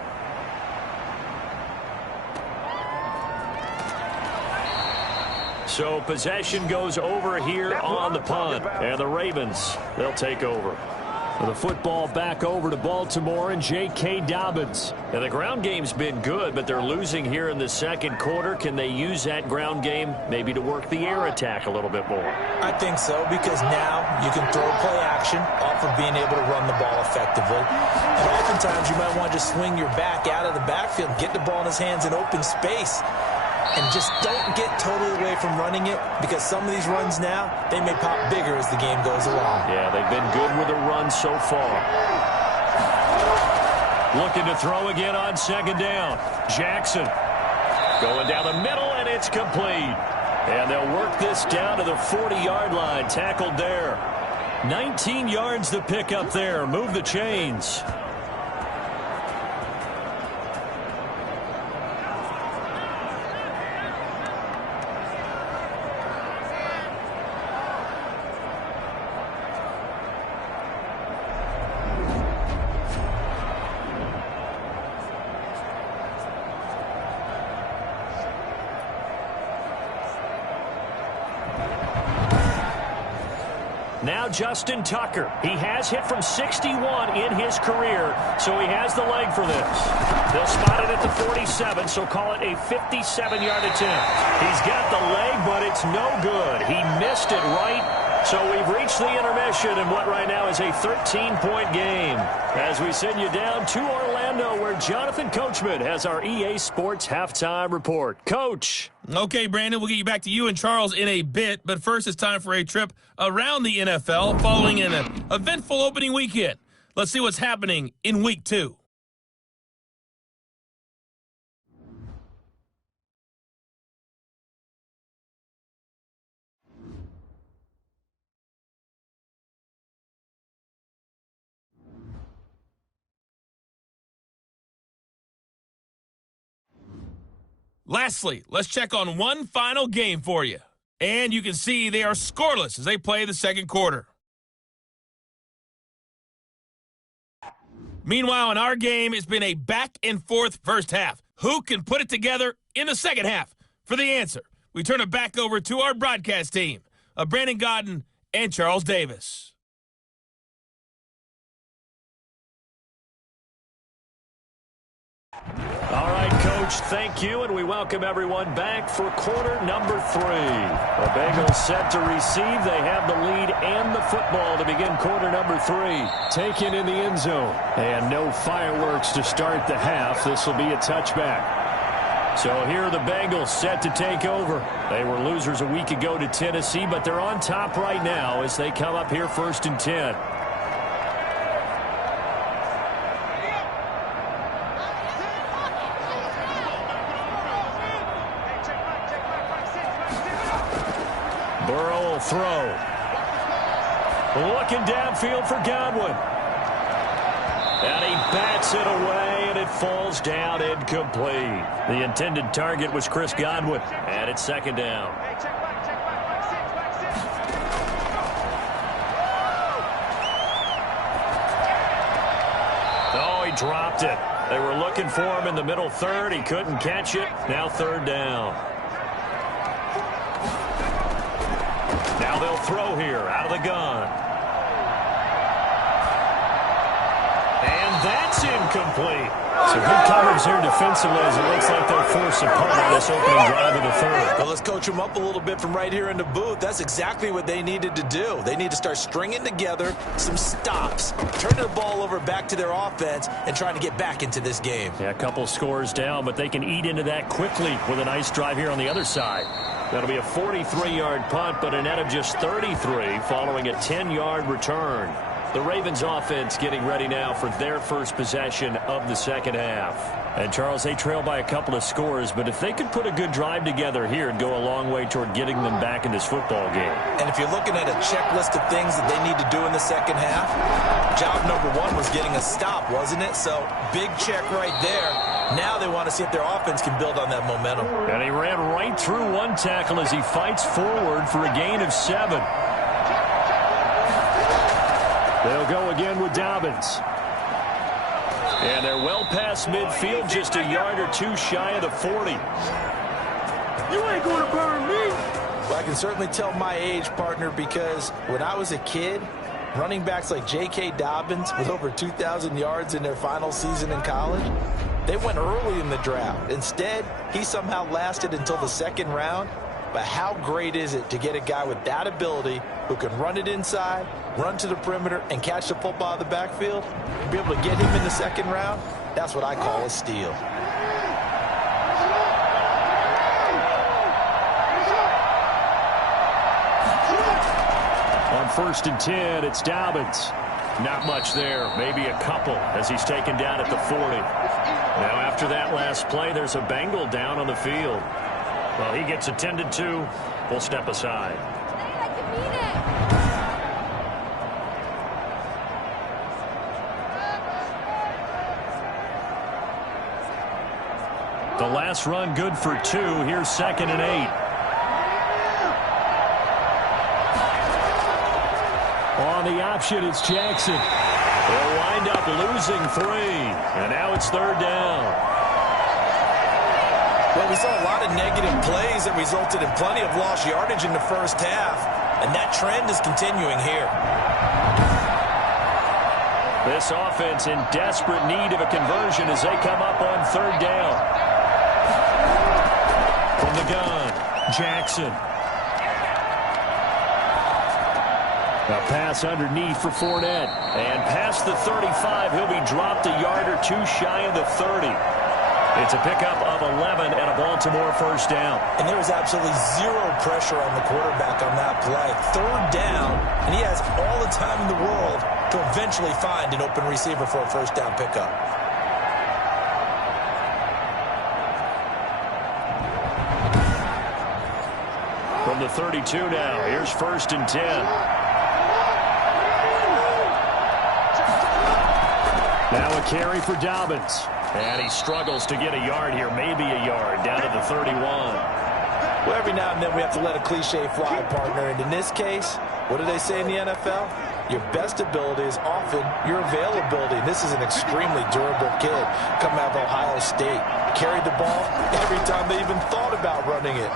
So possession goes over here on the punt, and the Ravens, they'll take over. The football back over to Baltimore and J.K. Dobbins. And the ground game's been good, but they're losing here in the 2nd quarter. Can they use that ground game maybe to work the air attack a little bit more? I think so, because now you can throw play action off of being able to run the ball effectively. And oftentimes you might want to just swing your back out of the backfield and get the ball in his hands in open space. And just don't get totally away from running it, because some of these runs now, they may pop bigger as the game goes along. Yeah, they've been good with a run so far. Looking to throw again on 2nd down. Jackson going down the middle, and it's complete. And they'll work this down to the 40-yard line. Tackled there. 19 yards to pick up there. Move the chains. Now Justin Tucker. He has hit from 61 in his career, so he has the leg for this. They'll spot it at the 47, so call it a 57-yard attempt. He's got the leg, but it's no good. He missed it right. So we've reached the intermission in what right now is a 13-point game, as we send you down to Orlando, where Jonathan Coachman has our EA Sports Halftime Report. Coach. Okay, Brandon, we'll get you back to you and Charles in a bit, but first it's time for a trip around the NFL following an eventful opening weekend. Let's see what's happening in Week 2. Lastly, let's check on one final game for you. And you can see they are scoreless as they play the 2nd quarter. Meanwhile, in our game, it's been a back-and-forth first half. Who can put it together in the 2nd half? For the answer, we turn it back over to our broadcast team of Brandon Godden and Charles Davis. All right, Coach, thank you, and we welcome everyone back for quarter number 3. The Bengals set to receive. They have the lead and the football to begin quarter number 3. Taken in the end zone. And no fireworks to start the half. This will be a touchback. So here are the Bengals set to take over. They were losers a week ago to Tennessee, but they're on top right now as they come up here 1st and 10. Burrow will throw. Looking downfield for Godwin. And he bats it away, and it falls down incomplete. The intended target was Chris Godwin, and it's 2nd down. Oh, he dropped it. They were looking for him in the middle third. He couldn't catch it. Now 3rd down. Now they'll throw here out of the gun. And that's incomplete. So good coverage there defensively as it looks like they'll force a punt on this opening drive of the 3rd. Well, let's coach them up a little bit from right here in the booth. That's exactly what they needed to do. They need to start stringing together some stops, turn the ball over back to their offense, and trying to get back into this game. Yeah, a couple scores down, but they can eat into that quickly with a nice drive here on the other side. That'll be a 43-yard punt, but a net of just 33 following a 10-yard return. The Ravens offense getting ready now for their first possession of the 2nd half. And, Charles, they trail by a couple of scores, but if they could put a good drive together here, it'd go a long way toward getting them back in this football game. And if you're looking at a checklist of things that they need to do in the 2nd half, job number 1 was getting a stop, wasn't it? So, big check right there. Now they want to see if their offense can build on that momentum. And he ran right through one tackle as he fights forward for a gain of 7. They'll go again with Dobbins. And they're well past midfield, just a yard or 2 shy of the 40. You ain't going to burn me. Well, I can certainly tell my age, partner, because when I was a kid, running backs like J.K. Dobbins with over 2,000 yards in their final season in college, they went early in the draft. Instead, he somehow lasted until the 2nd round. But how great is it to get a guy with that ability who can run it inside, run to the perimeter, and catch the football out of the backfield, and be able to get him in the 2nd round? That's what I call a steal. On 1st and 10, it's Dobbins. Not much there, maybe a couple as he's taken down at the 40. Now after that last play, there's a Bengal down on the field. Well, he gets attended to. We'll step aside. The last run good for 2. Here's 2nd and 8. On the option, it's Jackson. They'll wind up losing 3. And now it's 3rd down. Well, we saw a lot of negative plays that resulted in plenty of lost yardage in the 1st half, and that trend is continuing here. This offense in desperate need of a conversion as they come up on 3rd down. From the gun, Jackson. A pass underneath for Fournette. And past the 35, he'll be dropped a yard or 2 shy of the 30. It's a pickup of 11 and a Baltimore 1st down. And there was absolutely zero pressure on the quarterback on that play. 3rd down, and he has all the time in the world to eventually find an open receiver for a 1st down pickup. From the 32 now, here's 1st and 10. Now a carry for Dobbins. And he struggles to get a yard here, maybe a yard, down to the 31. Well, every now and then we have to let a cliche fly, partner. And in this case, what do they say in the NFL? Your best ability is often your availability. And this is an extremely durable kid coming out of Ohio State. Carried the ball every time they even thought about running it.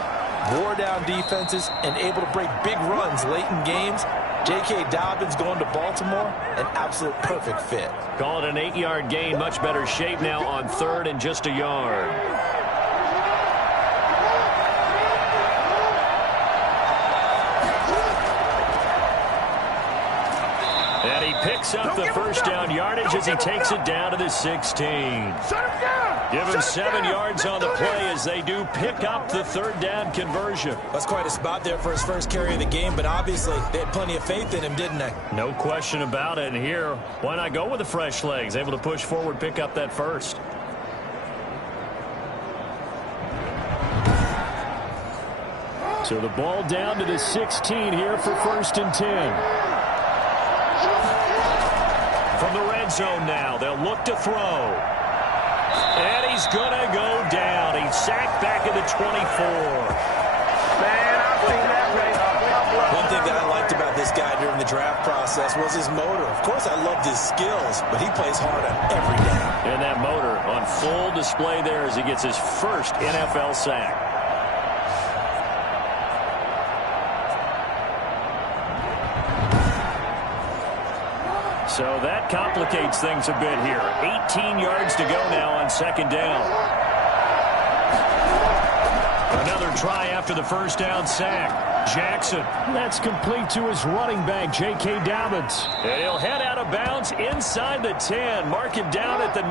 Wore down defenses and able to break big runs late in games. J.K. Dobbins going to Baltimore, an absolute perfect fit. Call it an 8-yard gain. Much better shape now on third and just a yard. And he picks up the first down yardage as he takes it down to the 16. Give him 7 yards on the play as they do pick up the third down conversion. That's quite a spot there for his first carry of the game, but obviously they had plenty of faith in him, didn't they? No question about it. And here, why not go with the fresh legs? Able to push forward, pick up that first. So the ball down to the 16 here for 1st and 10. From the red zone now, they'll look to throw. And he's going to go down. He's sacked back at the 24. Man, I've seen that play. One thing that I liked about this guy during the draft process was his motor. Of course, I loved his skills, but he plays hard on every down. And that motor on full display there as he gets his first NFL sack. So that complicates things a bit here. 18 yards to go now on 2nd down. Another try after the first down sack. Jackson. That's complete to his running back, J.K. Dobbins. And he'll head out of bounds inside the 10. Mark it down at the 9.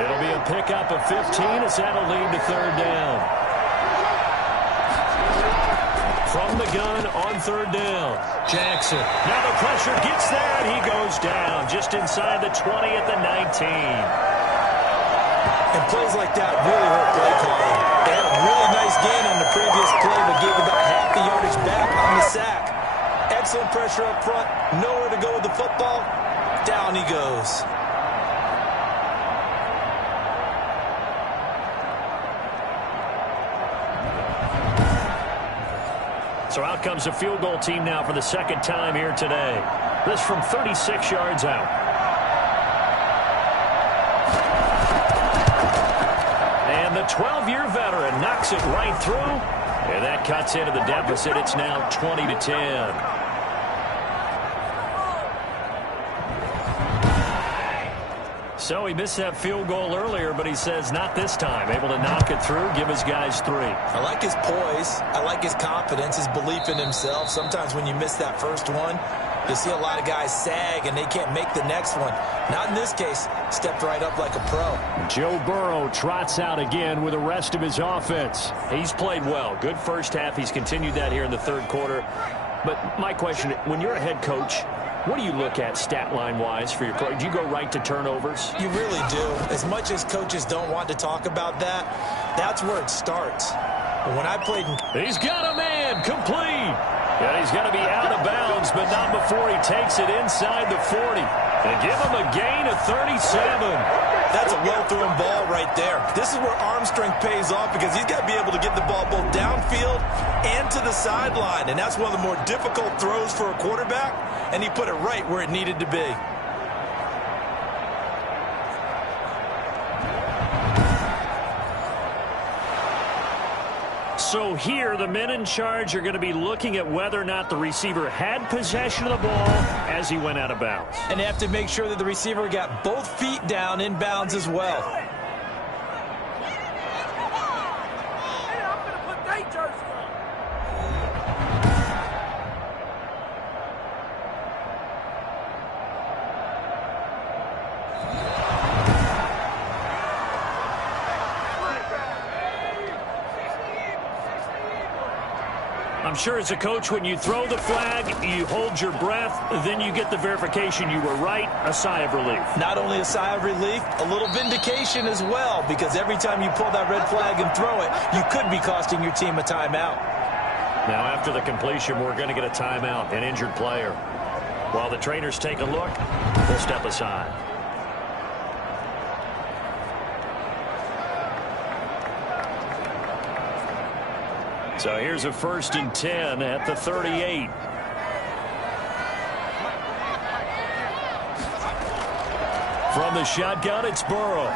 It'll be a pickup of 15 as that'll lead to 3rd down. From the gun on 3rd down. Jackson. Now the pressure gets there, and he goes down just inside the 20 at the 19. And plays like that really hurt play calling. They had a really nice gain on the previous play, but gave about half the yardage back on the sack. Excellent pressure up front. Nowhere to go with the football. Down he goes. So out comes a field goal team now for the 2nd time here today. This from 36 yards out. And the 12-year veteran knocks it right through. And that cuts into the deficit. It's now 20-10. So he missed that field goal earlier, but he says not this time. Able to knock it through, give his guys 3. I like his poise. I like his confidence, his belief in himself. Sometimes when you miss that first one, you see a lot of guys sag and they can't make the next one. Not in this case. Stepped right up like a pro. Joe Burrow trots out again with the rest of his offense. He's played well. Good first half. He's continued that here in the 3rd quarter. But my question, when you're a head coach, what do you look at stat line-wise for your coach? Do you go right to turnovers? You really do. As much as coaches don't want to talk about that, that's where it starts. But when I played in... He's got a man complete. And he's going to be out of bounds, but not before he takes it inside the 40. And give him a gain of 37. That's a well-thrown ball right there. This is where arm strength pays off because he's got to be able to get the ball both downfield and to the sideline. And that's one of the more difficult throws for a quarterback. And he put it right where it needed to be. So here, the men in charge are going to be looking at whether or not the receiver had possession of the ball as he went out of bounds. And they have to make sure that the receiver got both feet down in bounds as well. I'm sure as a coach, when you throw the flag, you hold your breath, then you get the verification you were right, a sigh of relief. Not only a sigh of relief, a little vindication as well, because every time you pull that red flag and throw it, you could be costing your team a timeout. Now, after the completion, we're going to get a timeout, an injured player. While the trainers take a look, we'll step aside. So here's a 1st and 10 at the 38. From the shotgun, it's Burrow.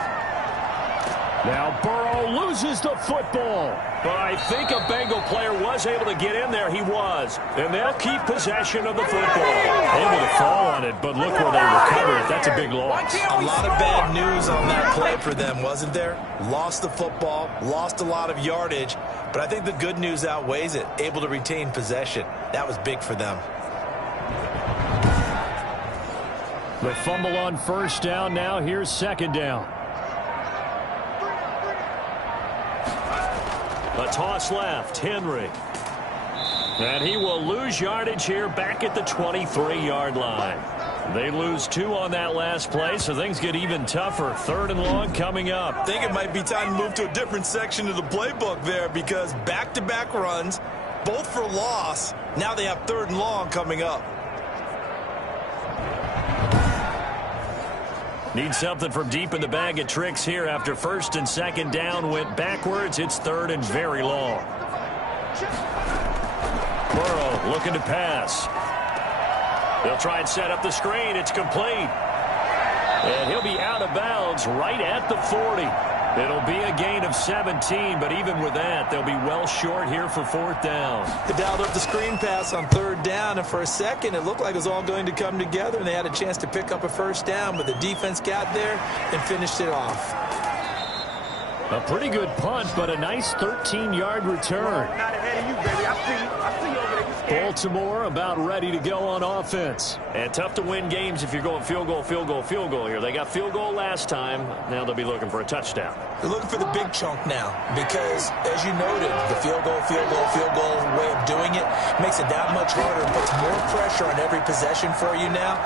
Now Burrow loses the football. But I think a Bengal player was able to get in there. He was. And they'll keep possession of the football. Able to fall on it, but look where they recovered it. That's a big loss. A lot of bad news on that play for them, wasn't there? Lost the football, lost a lot of yardage, but I think the good news outweighs it. Able to retain possession. That was big for them. The fumble on first down. Now here's second down. A toss left, Henry. And he will lose yardage here back at the 23-yard line. They lose 2 on that last play, so things get even tougher. 3rd and long coming up. I think it might be time to move to a different section of the playbook there because back-to-back runs, both for loss. Now they have 3rd and long coming up. Need something from deep in the bag of tricks here after 1st and 2nd down went backwards. It's 3rd and very long. Burrow looking to pass. They'll try and set up the screen. It's complete. And he'll be out of bounds right at the 40. It'll be a gain of 17, but even with that, they'll be well short here for 4th down. They dialed up the screen pass on 3rd down, and for a second, it looked like it was all going to come together, and they had a chance to pick up a 1st down, but the defense got there and finished it off. A pretty good punt, but a nice 13-yard return. Not ahead of you, baby. I see you over there. Baltimore about ready to go on offense. And tough to win games if you're going field goal, field goal, field goal here. They got field goal last time. Now they'll be looking for a touchdown. They're looking for the big chunk now because, as you noted, the field goal way of doing it makes it that much harder and puts more pressure on every possession for you now.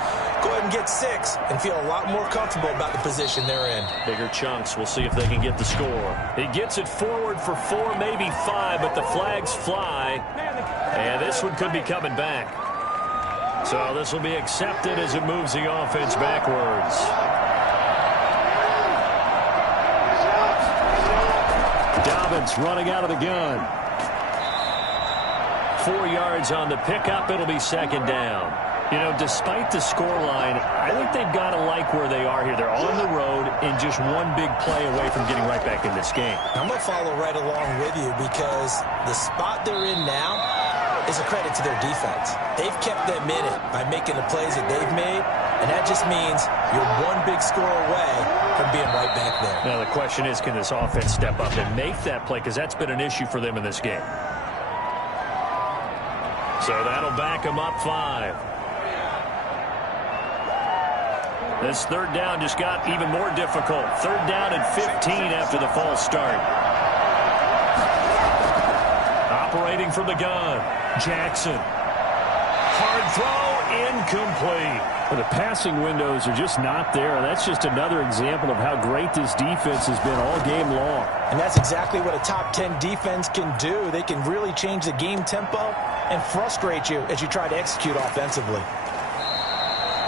Go ahead and get 6 and feel a lot more comfortable about the position they're in. Bigger chunks. We'll see if they can get the score. He gets it forward for 4, maybe 5, but the flags fly. And this one could be coming back. So this will be accepted as it moves the offense backwards. Dobbins running out of the gun. 4 yards on the pickup. It'll be 2nd down. You know, despite the scoreline, I think they've got to like where they are here. They're on the road and just one big play away from getting right back in this game. I'm going to follow right along with you because the spot they're in now is a credit to their defense. They've kept them in it by making the plays that they've made, and that just means you're one big score away from being right back there. Now, the question is, can this offense step up and make that play? Because that's been an issue for them in this game. So that'll back them up 5. This 3rd down just got even more difficult. 3rd down and 15 after the false start. Operating from the gun, Jackson. Hard throw, incomplete. Well, the passing windows are just not there, and that's just another example of how great this defense has been all game long. And that's exactly what a top 10 defense can do. They can really change the game tempo and frustrate you as you try to execute offensively.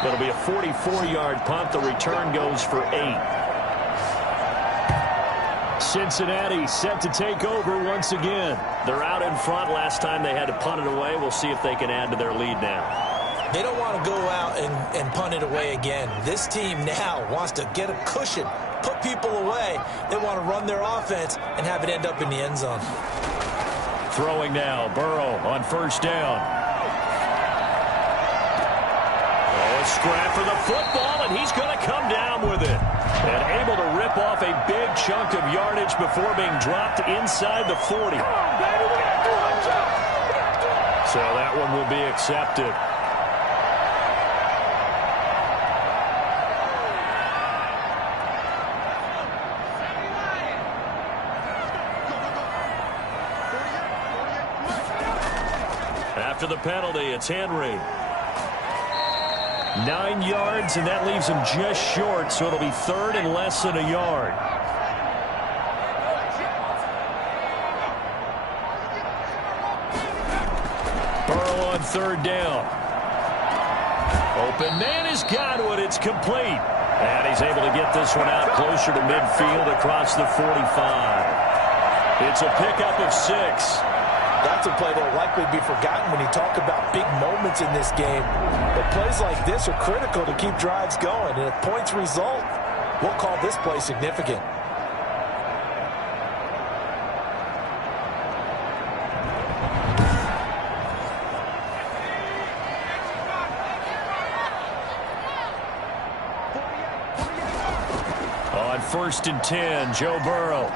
It'll be a 44-yard punt. The return goes for 8. Cincinnati set to take over once again. They're out in front. Last time they had to punt it away. We'll see if they can add to their lead now. They don't want to go out and punt it away again. This team now wants to get a cushion, put people away. They want to run their offense and have it end up in the end zone. Throwing now, Burrow on 1st down. Scrap for the football, and he's going to come down with it. And able to rip off a big chunk of yardage before being dropped inside the 40. So that one will be accepted. After the penalty, it's Henry. 9 yards, and that leaves him just short, so it'll be 3rd and less than a yard. Burrow on 3rd down. Open man has got it. It's complete. And he's able to get this one out closer to midfield across the 45. It's a pickup of 6. That's a play that will likely be forgotten when you talk about big moments in this game. But plays like this are critical to keep drives going. And if points result, we'll call this play significant. 1st and 10. Joe Burrow.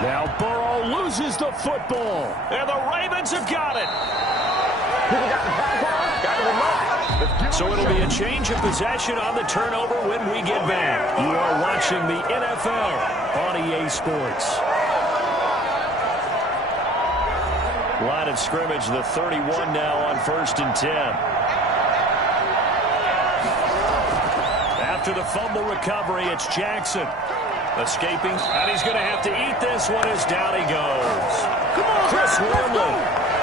Now Burrow loses the football, and the Ravens have got it. So it'll be a change of possession on the turnover when we get back. You are watching the NFL on EA Sports. Line of scrimmage, the 31 now on 1st and 10. After the fumble recovery, it's Jackson. Escaping, and he's going to have to eat this one as down he goes. Chris Wormley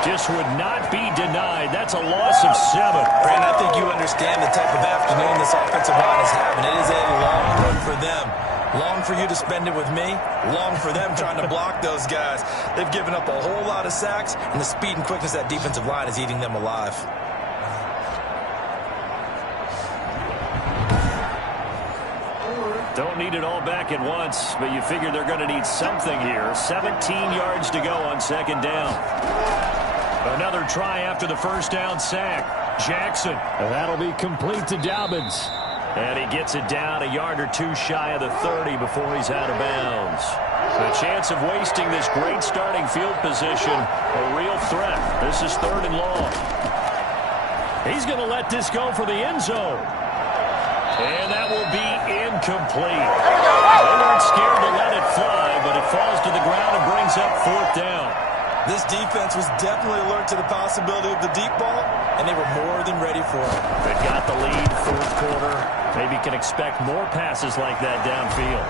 just would not be denied. That's a loss of 7. Brandon, I think you understand the type of afternoon this offensive line is having. It is a long one for them. Long for you to spend it with me. Long for them trying to block those guys. They've given up a whole lot of sacks, and the speed and quickness of that defensive line is eating them alive. Don't need it all back at once, but you figure they're going to need something here. 17 yards to go on 2nd down. Another try after the 1st down sack. Jackson. And that'll be complete to Dobbins. And he gets it down a yard or 2 shy of the 30 before he's out of bounds. The chance of wasting this great starting field position, a real threat. This is 3rd and long. He's going to let this go for the end zone. And that will be incomplete. They weren't scared to let it fly, but it falls to the ground and brings up 4th down. This defense was definitely alert to the possibility of the deep ball, and they were more than ready for it. They've got the lead, 4th quarter. Maybe can expect more passes like that downfield.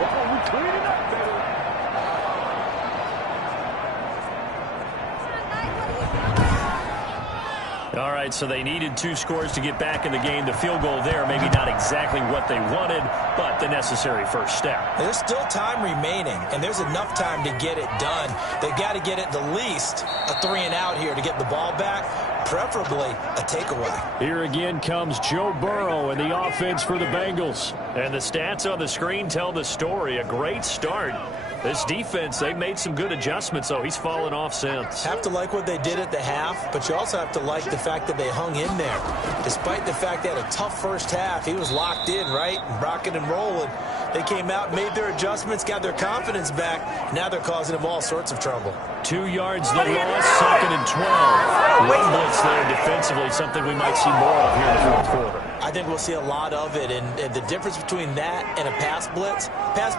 We clean it up, baby. All right, so they needed 2 scores to get back in the game. The field goal there, maybe not exactly what they wanted, but the necessary first step. There's still time remaining, and there's enough time to get it done. They've got to get at the least a 3-and-out here to get the ball back, preferably a takeaway. Here again comes Joe Burrow and the offense for the Bengals. And the stats on the screen tell the story. A great start. This defense, they've made some good adjustments, though. He's fallen off since. Have to like what they did at the half, but you also have to like the fact that they hung in there. Despite the fact they had a tough first half, he was locked in, right? Rocking and rolling. They came out, made their adjustments, got their confidence back. Now they're causing them all sorts of trouble. 2 yards they lost, 2nd and 12. One blitz there defensively, something we might see more of here in the 4th quarter. I think we'll see a lot of it, and the difference between that and a pass blitz,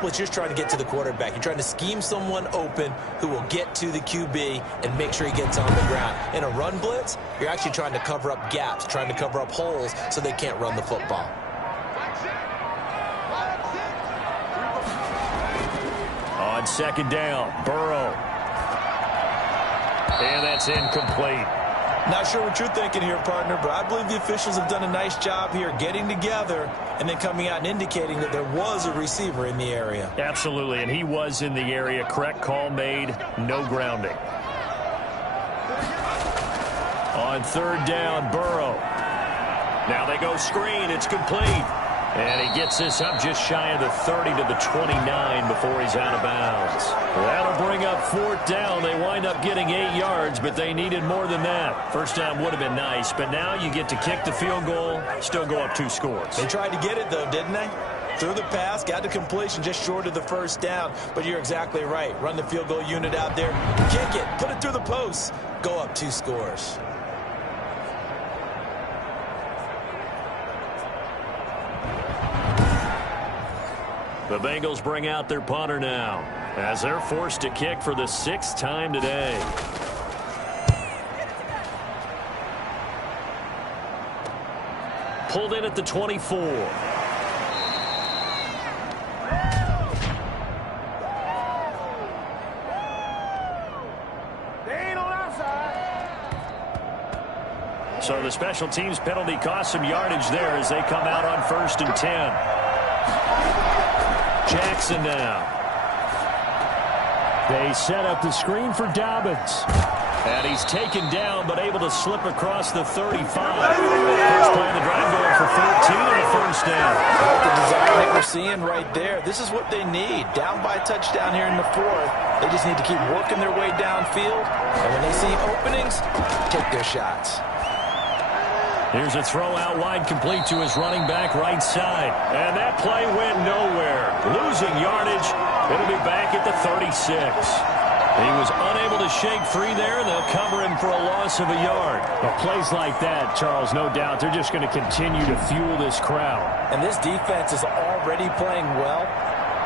you're just trying to get to the quarterback. You're trying to scheme someone open who will get to the QB and make sure he gets on the ground. In a run blitz, you're actually trying to cover up gaps, trying to cover up holes so they can't run the football. On 2nd down, Burrow. And that's incomplete. Not sure what you're thinking here, partner, but I believe the officials have done a nice job here getting together and then coming out and indicating that there was a receiver in the area. Absolutely, and he was in the area. Correct call made, no grounding. On 3rd down, Burrow. Now they go screen. It's complete. And he gets this up just shy of the 30 to the 29 before he's out of bounds. That'll bring up 4th down. They wind up getting 8 yards, but they needed more than that. First down would have been nice, but now you get to kick the field goal, still go up 2 scores. They tried to get it, though, didn't they? Threw the pass, got to completion just short of the 1st down, but you're exactly right. Run the field goal unit out there, kick it, put it through the posts, go up 2 scores. The Bengals bring out their punter now as they're forced to kick for the 6th time today. Pulled in at the 24. They ain't on our side. So the special teams penalty cost some yardage there as they come out on 1st and 10. Jackson now. They set up the screen for Dobbins. And he's taken down, but able to slip across the 35. First play of the drive going for 14 and a 1st down. The design that we're seeing right there, this is what they need. Down by a touchdown here in the 4th. They just need to keep working their way downfield. And when they see openings, take their shots. Here's a throw out wide, complete to his running back right side. And that play went nowhere. Losing yardage. It'll be back at the 36. He was unable to shake free there, and they'll cover him for a loss of a yard. Well, plays like that, Charles, no doubt, they're just going to continue to fuel this crowd. And this defense is already playing well,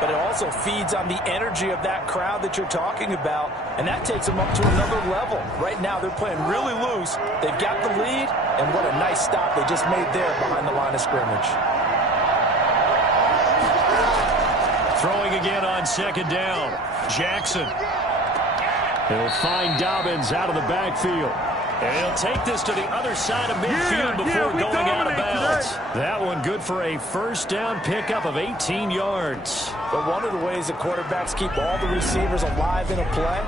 but it also feeds on the energy of that crowd that you're talking about, and that takes them up to another level. Right now, they're playing really loose. They've got the lead, and what a nice stop they just made there behind the line of scrimmage. Throwing again on second down. Jackson. He'll find Dobbins out of the backfield. And he'll take this to the other side of midfield before going out of bounds. That one good for a first down pickup of 18 yards. But one of the ways that quarterbacks keep all the receivers alive in a play,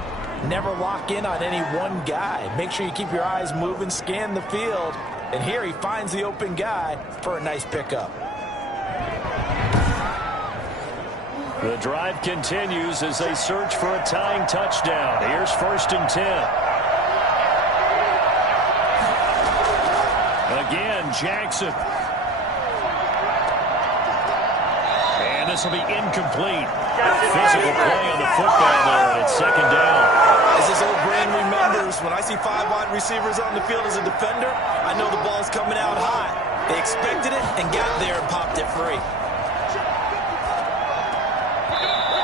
never lock in on any one guy. Make sure you keep your eyes moving, scan the field. And here he finds the open guy for a nice pickup. The drive continues as they search for a tying touchdown. Here's 1st and 10. Again, Jackson. And this will be incomplete. Physical play on the football there, and it's second down. As this old brain remembers, when I see 5 wide receivers on the field as a defender, I know the ball's coming out hot. They expected it and got there and popped it free.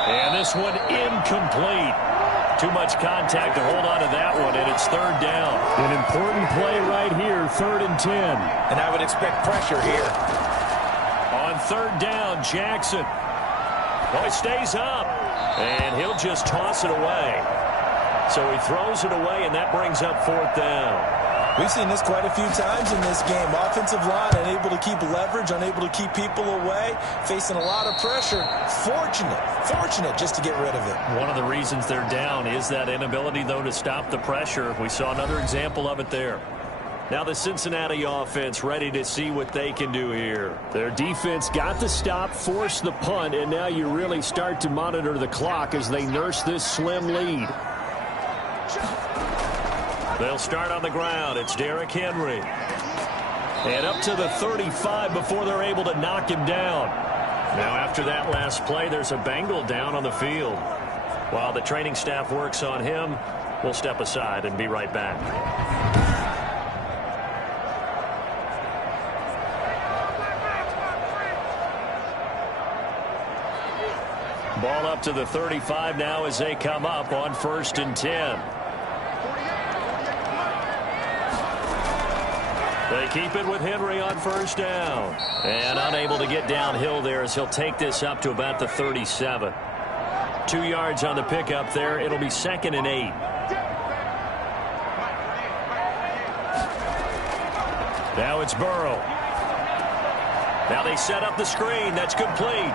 And this one incomplete. Too much contact to hold on to that one, and it's third down. An important play right here, 3rd and 10. And I would expect pressure here. On third down, Jackson. Well, he stays up, and he'll just toss it away. So he throws it away, and that brings up 4th down. We've seen this quite a few times in this game. Offensive line unable to keep leverage, unable to keep people away, facing a lot of pressure. Fortunate just to get rid of it. One of the reasons they're down is that inability, though, to stop the pressure. We saw another example of it there. Now the Cincinnati offense ready to see what they can do here. Their defense got the stop, forced the punt, and now you really start to monitor the clock as they nurse this slim lead. They'll start on the ground. It's Derrick Henry. And up to the 35 before they're able to knock him down. Now after that last play, there's a Bengal down on the field. While the training staff works on him, we'll step aside and be right back. Ball up to the 35 now as they come up on 1st and 10. They keep it with Henry on 1st down. And unable to get downhill there as he'll take this up to about the 37. 2 yards on the pickup there. It'll be 2nd and 8. Now it's Burrow. Now they set up the screen. That's complete.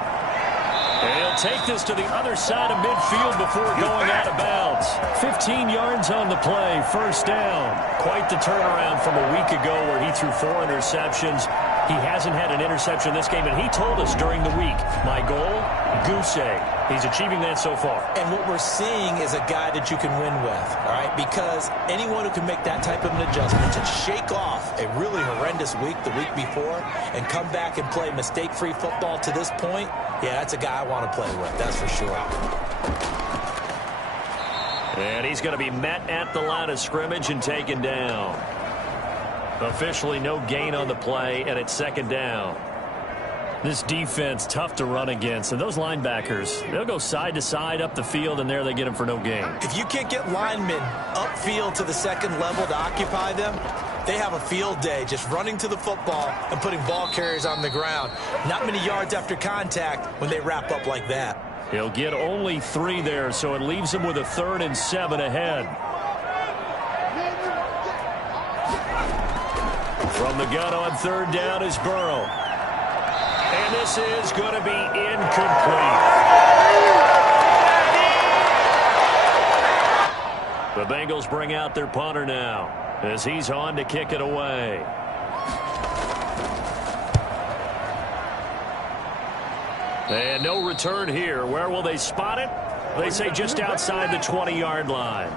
And he'll take this to the other side of midfield before going out of bounds. 15 yards on the play, 1st down. Quite the turnaround from a week ago where he threw 4 interceptions. He hasn't had an interception this game, and he told us during the week, my goal, goose egg. He's achieving that so far. And what we're seeing is a guy that you can win with, all right? Because anyone who can make that type of an adjustment to shake off a really horrendous week the week before and come back and play mistake-free football to this point, yeah, that's a guy I want to play with, that's for sure. And he's going to be met at the line of scrimmage and taken down. Officially no gain on the play, and it's 2nd down. This defense tough to run against, and those linebackers, they'll go side to side up the field, and there they get them for no gain. If you can't get linemen upfield to the 2nd level to occupy them, they have a field day just running to the football and putting ball carriers on the ground. Not many yards after contact when they wrap up like that. He'll get only 3 there, so it leaves him with a 3rd and 7 ahead. From the gun on 3rd down is Burrow. And this is going to be incomplete. The Bengals bring out their punter now as he's on to kick it away. And no return here. Where will they spot it? They say just outside the 20-yard line.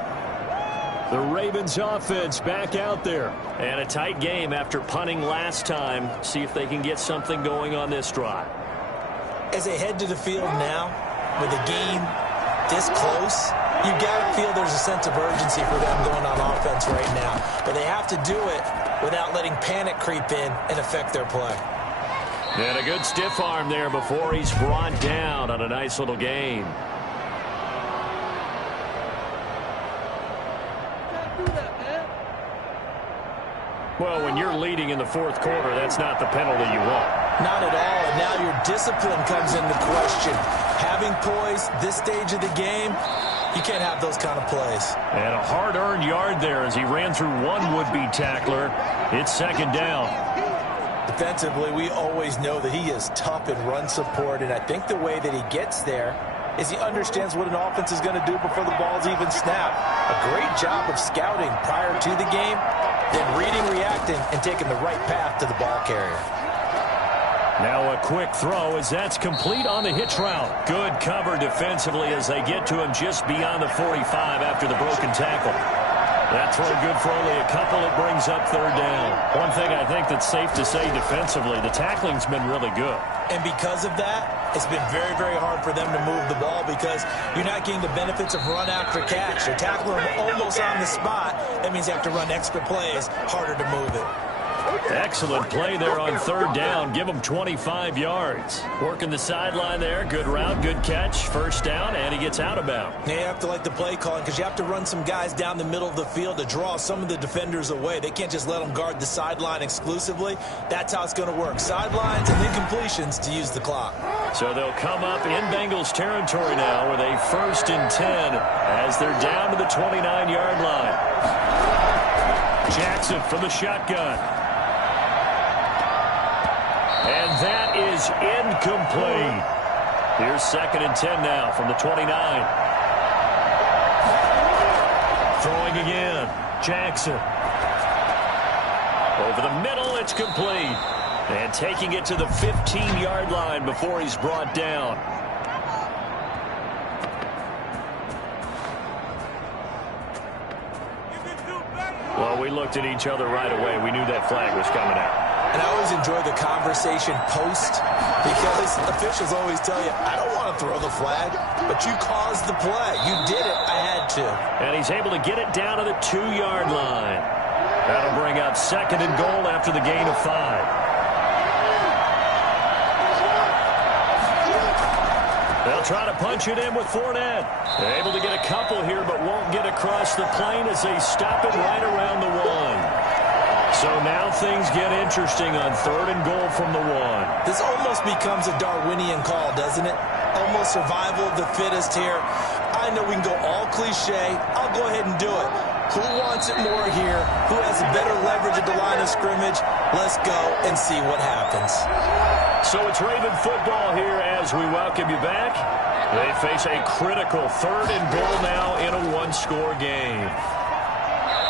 The Ravens offense back out there. And a tight game after punting last time. See if they can get something going on this drive. As they head to the field now, with a game this close, you got to feel there's a sense of urgency for them going on offense right now. But they have to do it without letting panic creep in and affect their play. And a good stiff arm there before he's brought down on a nice little gain. Well, when you're leading in the fourth quarter, that's not the penalty you want. Not at all. And now your discipline comes into question. Having poise this stage of the game, you can't have those kind of plays. And a hard-earned yard there as he ran through one would-be tackler. It's second down. Defensively, we always know that he is tough in run support, and I think the way that he gets there is he understands what an offense is going to do before the ball's even snapped. A great job of scouting prior to the game, then reading, reacting, and taking the right path to the ball carrier. Now a quick throw as that's complete on the hitch route. Good cover defensively as they get to him just beyond the 45 after the broken tackle. That throw good for only a couple. It brings up third down. One thing I think that's safe to say defensively, the tackling's been really good. And because of that, it's been very, very hard for them to move the ball because you're not getting the benefits of run after catch. They're tackling them almost on the spot. That means they have to run extra plays, harder to move it. Excellent play there on third down. Give them 25 yards. Working the sideline there. Good route, good catch. First down, and he gets out of bounds. You have to like the play calling because you have to run some guys down the middle of the field to draw some of the defenders away. They can't just let them guard the sideline exclusively. That's how it's going to work. Sidelines and then completions to use the clock. So they'll come up in Bengals territory now with a 1st and 10 as they're down to the 29-yard line. Jackson from the shotgun. And that is incomplete. Here's 2nd and 10 now from the 29. Throwing again. Jackson. Over the middle, it's complete. And taking it to the 15-yard line before he's brought down. Well, we looked at each other right away. We knew that flag was coming out. And I always enjoy the conversation post because officials always tell you, I don't want to throw the flag, but you caused the play. You did it. I had to. And he's able to get it down to the 2-yard line. That'll bring up 2nd and goal after the gain of 5. They'll try to punch it in with Fournette. They're able to get a couple here, but won't get across the plane as they stop it right around the 1. So now things get interesting on 3rd and goal from the 1. This almost becomes a Darwinian call, doesn't it? Almost survival of the fittest here. I know we can go all cliche. I'll go ahead and do it. Who wants it more here? Who has a better leverage at the line of scrimmage? Let's go and see what happens. So it's Raven football here as we welcome you back. They face a critical 3rd and goal now in a 1-score game.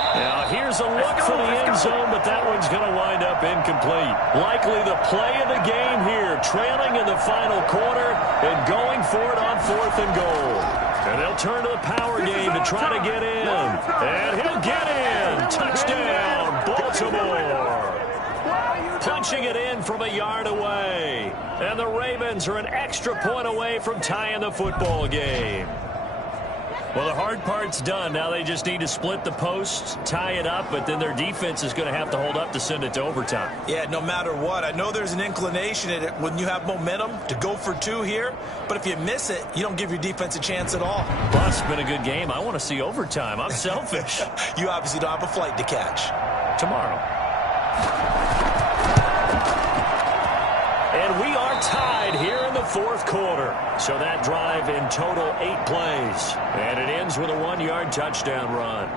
Now, here's a look for the end zone, but that one's going to wind up incomplete. Likely the play of the game here, trailing in the final quarter and going for it on 4th and goal. And they'll turn to the power game to try to get in. And he'll get in. Touchdown, Baltimore. Punching it in from a yard away. And the Ravens are an extra point away from tying the football game. Well, the hard part's done. Now they just need to split the post, tie it up, but then their defense is going to have to hold up to send it to overtime. Yeah, no matter what. I know there's an inclination in it when you have momentum to go for 2 here, but if you miss it, you don't give your defense a chance at all. Well, it's been a good game. I want to see overtime. I'm selfish. You obviously don't have a flight to catch. Tomorrow. And we are tied here in the 4th quarter. So that drive in total 8 plays. And it ends with a 1-yard touchdown run.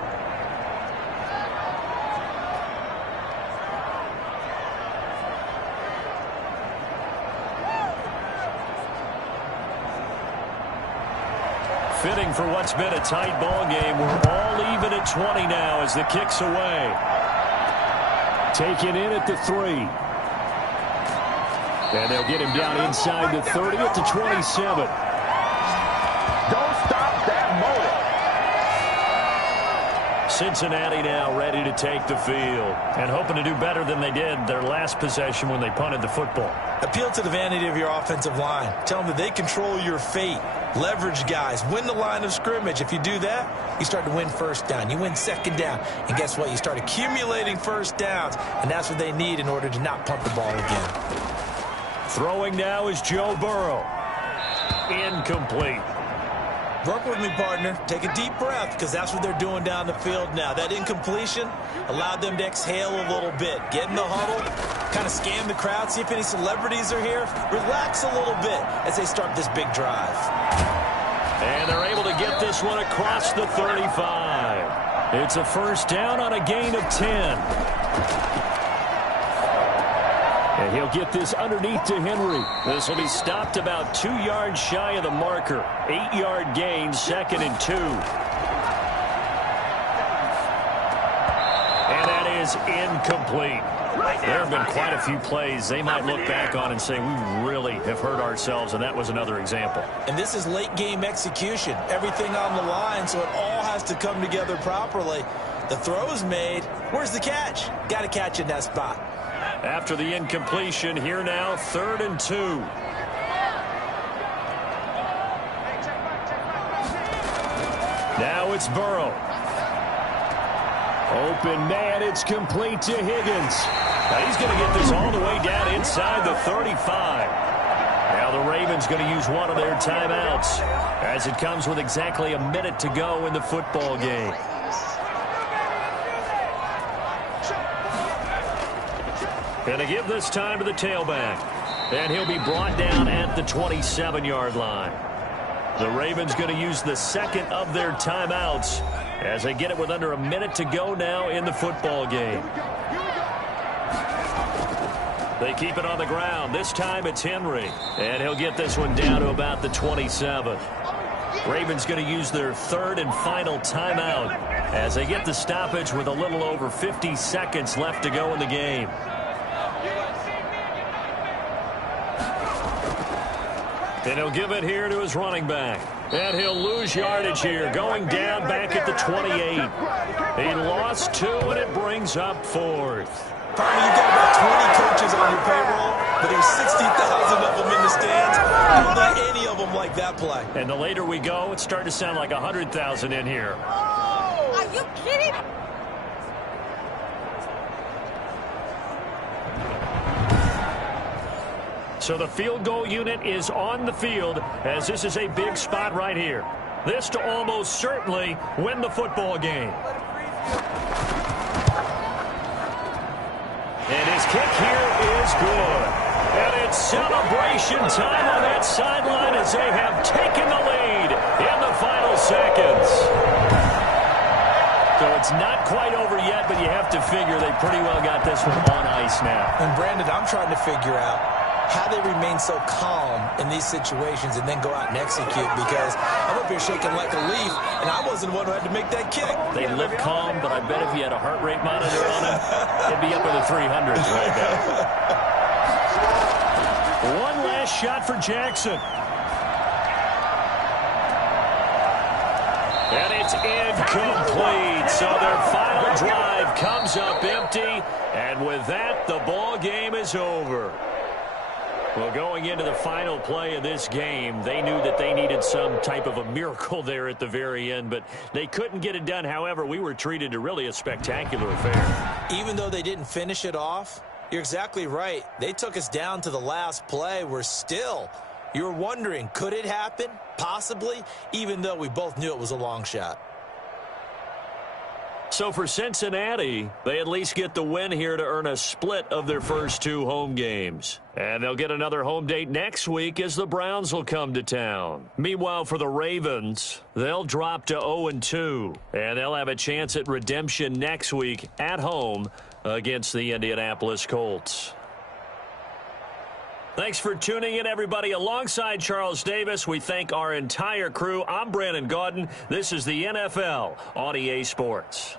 Fitting for what's been a tight ball game. We're all even at 20 now as the kick's away. Taken in at the 3. And they'll get him down inside the 30 at the 27. Don't stop that motor. Cincinnati now ready to take the field and hoping to do better than they did their last possession when they punted the football. Appeal to the vanity of your offensive line. Tell them that they control your fate. Leverage guys. Win the line of scrimmage. If you do that, you start to win first down. You win second down. And guess what? You start accumulating first downs. And that's what they need in order to not punt the ball again. Throwing now is Joe Burrow. Incomplete. Work with me, partner. Take a deep breath, because that's what they're doing down the field now. That incompletion allowed them to exhale a little bit. Get in the huddle, kind of scan the crowd, see if any celebrities are here. Relax a little bit as they start this big drive. And they're able to get this one across the 35. It's a first down on a gain of 10. And he'll get this underneath to Henry. This will be stopped about 2 yards shy of the marker. 8-yard gain, 2nd and 2. And that is incomplete. There have been quite a few plays they might look back on and say, we really have hurt ourselves, and that was another example. And this is late game execution. Everything on the line, so it all has to come together properly. The throw's made. Where's the catch? Got to catch in that spot. After the incompletion, here now, 3rd and 2. Now it's Burrow. Open man, it's complete to Higgins. Now he's going to get this all the way down inside the 35. Now the Ravens going to use one of their timeouts as it comes with exactly a minute to go in the football game. Going to give this time to the tailback. And he'll be brought down at the 27-yard line. The Ravens going to use the second of their timeouts as they get it with under a minute to go now in the football game. They keep it on the ground. This time it's Henry. And he'll get this one down to about the 27. Ravens going to use their 3rd and final timeout as they get the stoppage with a little over 50 seconds left to go in the game. And he'll give it here to his running back. And he'll lose yardage here, going down back at the 28. He lost 2, and it brings up 4th. Partner, you've got about 20 coaches on your payroll, but there's 60,000 of them in the stands. Don't let any of them like that play. And the later we go, it's starting to sound like 100,000 in here. Are you kidding? So the field goal unit is on the field as this is a big spot right here. This to almost certainly win the football game. And his kick here is good. And it's celebration time on that sideline as they have taken the lead in the final seconds. So it's not quite over yet, but you have to figure they pretty well got this one on ice now. And Brandon, I'm trying to figure out how they remain so calm in these situations and then go out and execute, because I'm up here shaking like a leaf, and I wasn't the one who had to make that kick. They look calm, but I bet if you had a heart rate monitor on him, it'd be up in the 300s right now. One last shot for Jackson. And it's incomplete. So their final drive comes up empty, and with that, the ball game is over. Well, going into the final play of this game, they knew that they needed some type of a miracle there at the very end, but they couldn't get it done. However, we were treated to really a spectacular affair. Even though they didn't finish it off, you're exactly right. They took us down to the last play. We're still, you were wondering, could it happen? Possibly, even though we both knew it was a long shot. So for Cincinnati, they at least get the win here to earn a split of their first 2 home games. And they'll get another home date next week as the Browns will come to town. Meanwhile, for the Ravens, they'll drop to 0-2. And they'll have a chance at redemption next week at home against the Indianapolis Colts. Thanks for tuning in, everybody. Alongside Charles Davis, we thank our entire crew. I'm Brandon Gaudin. This is the NFL on EA Sports.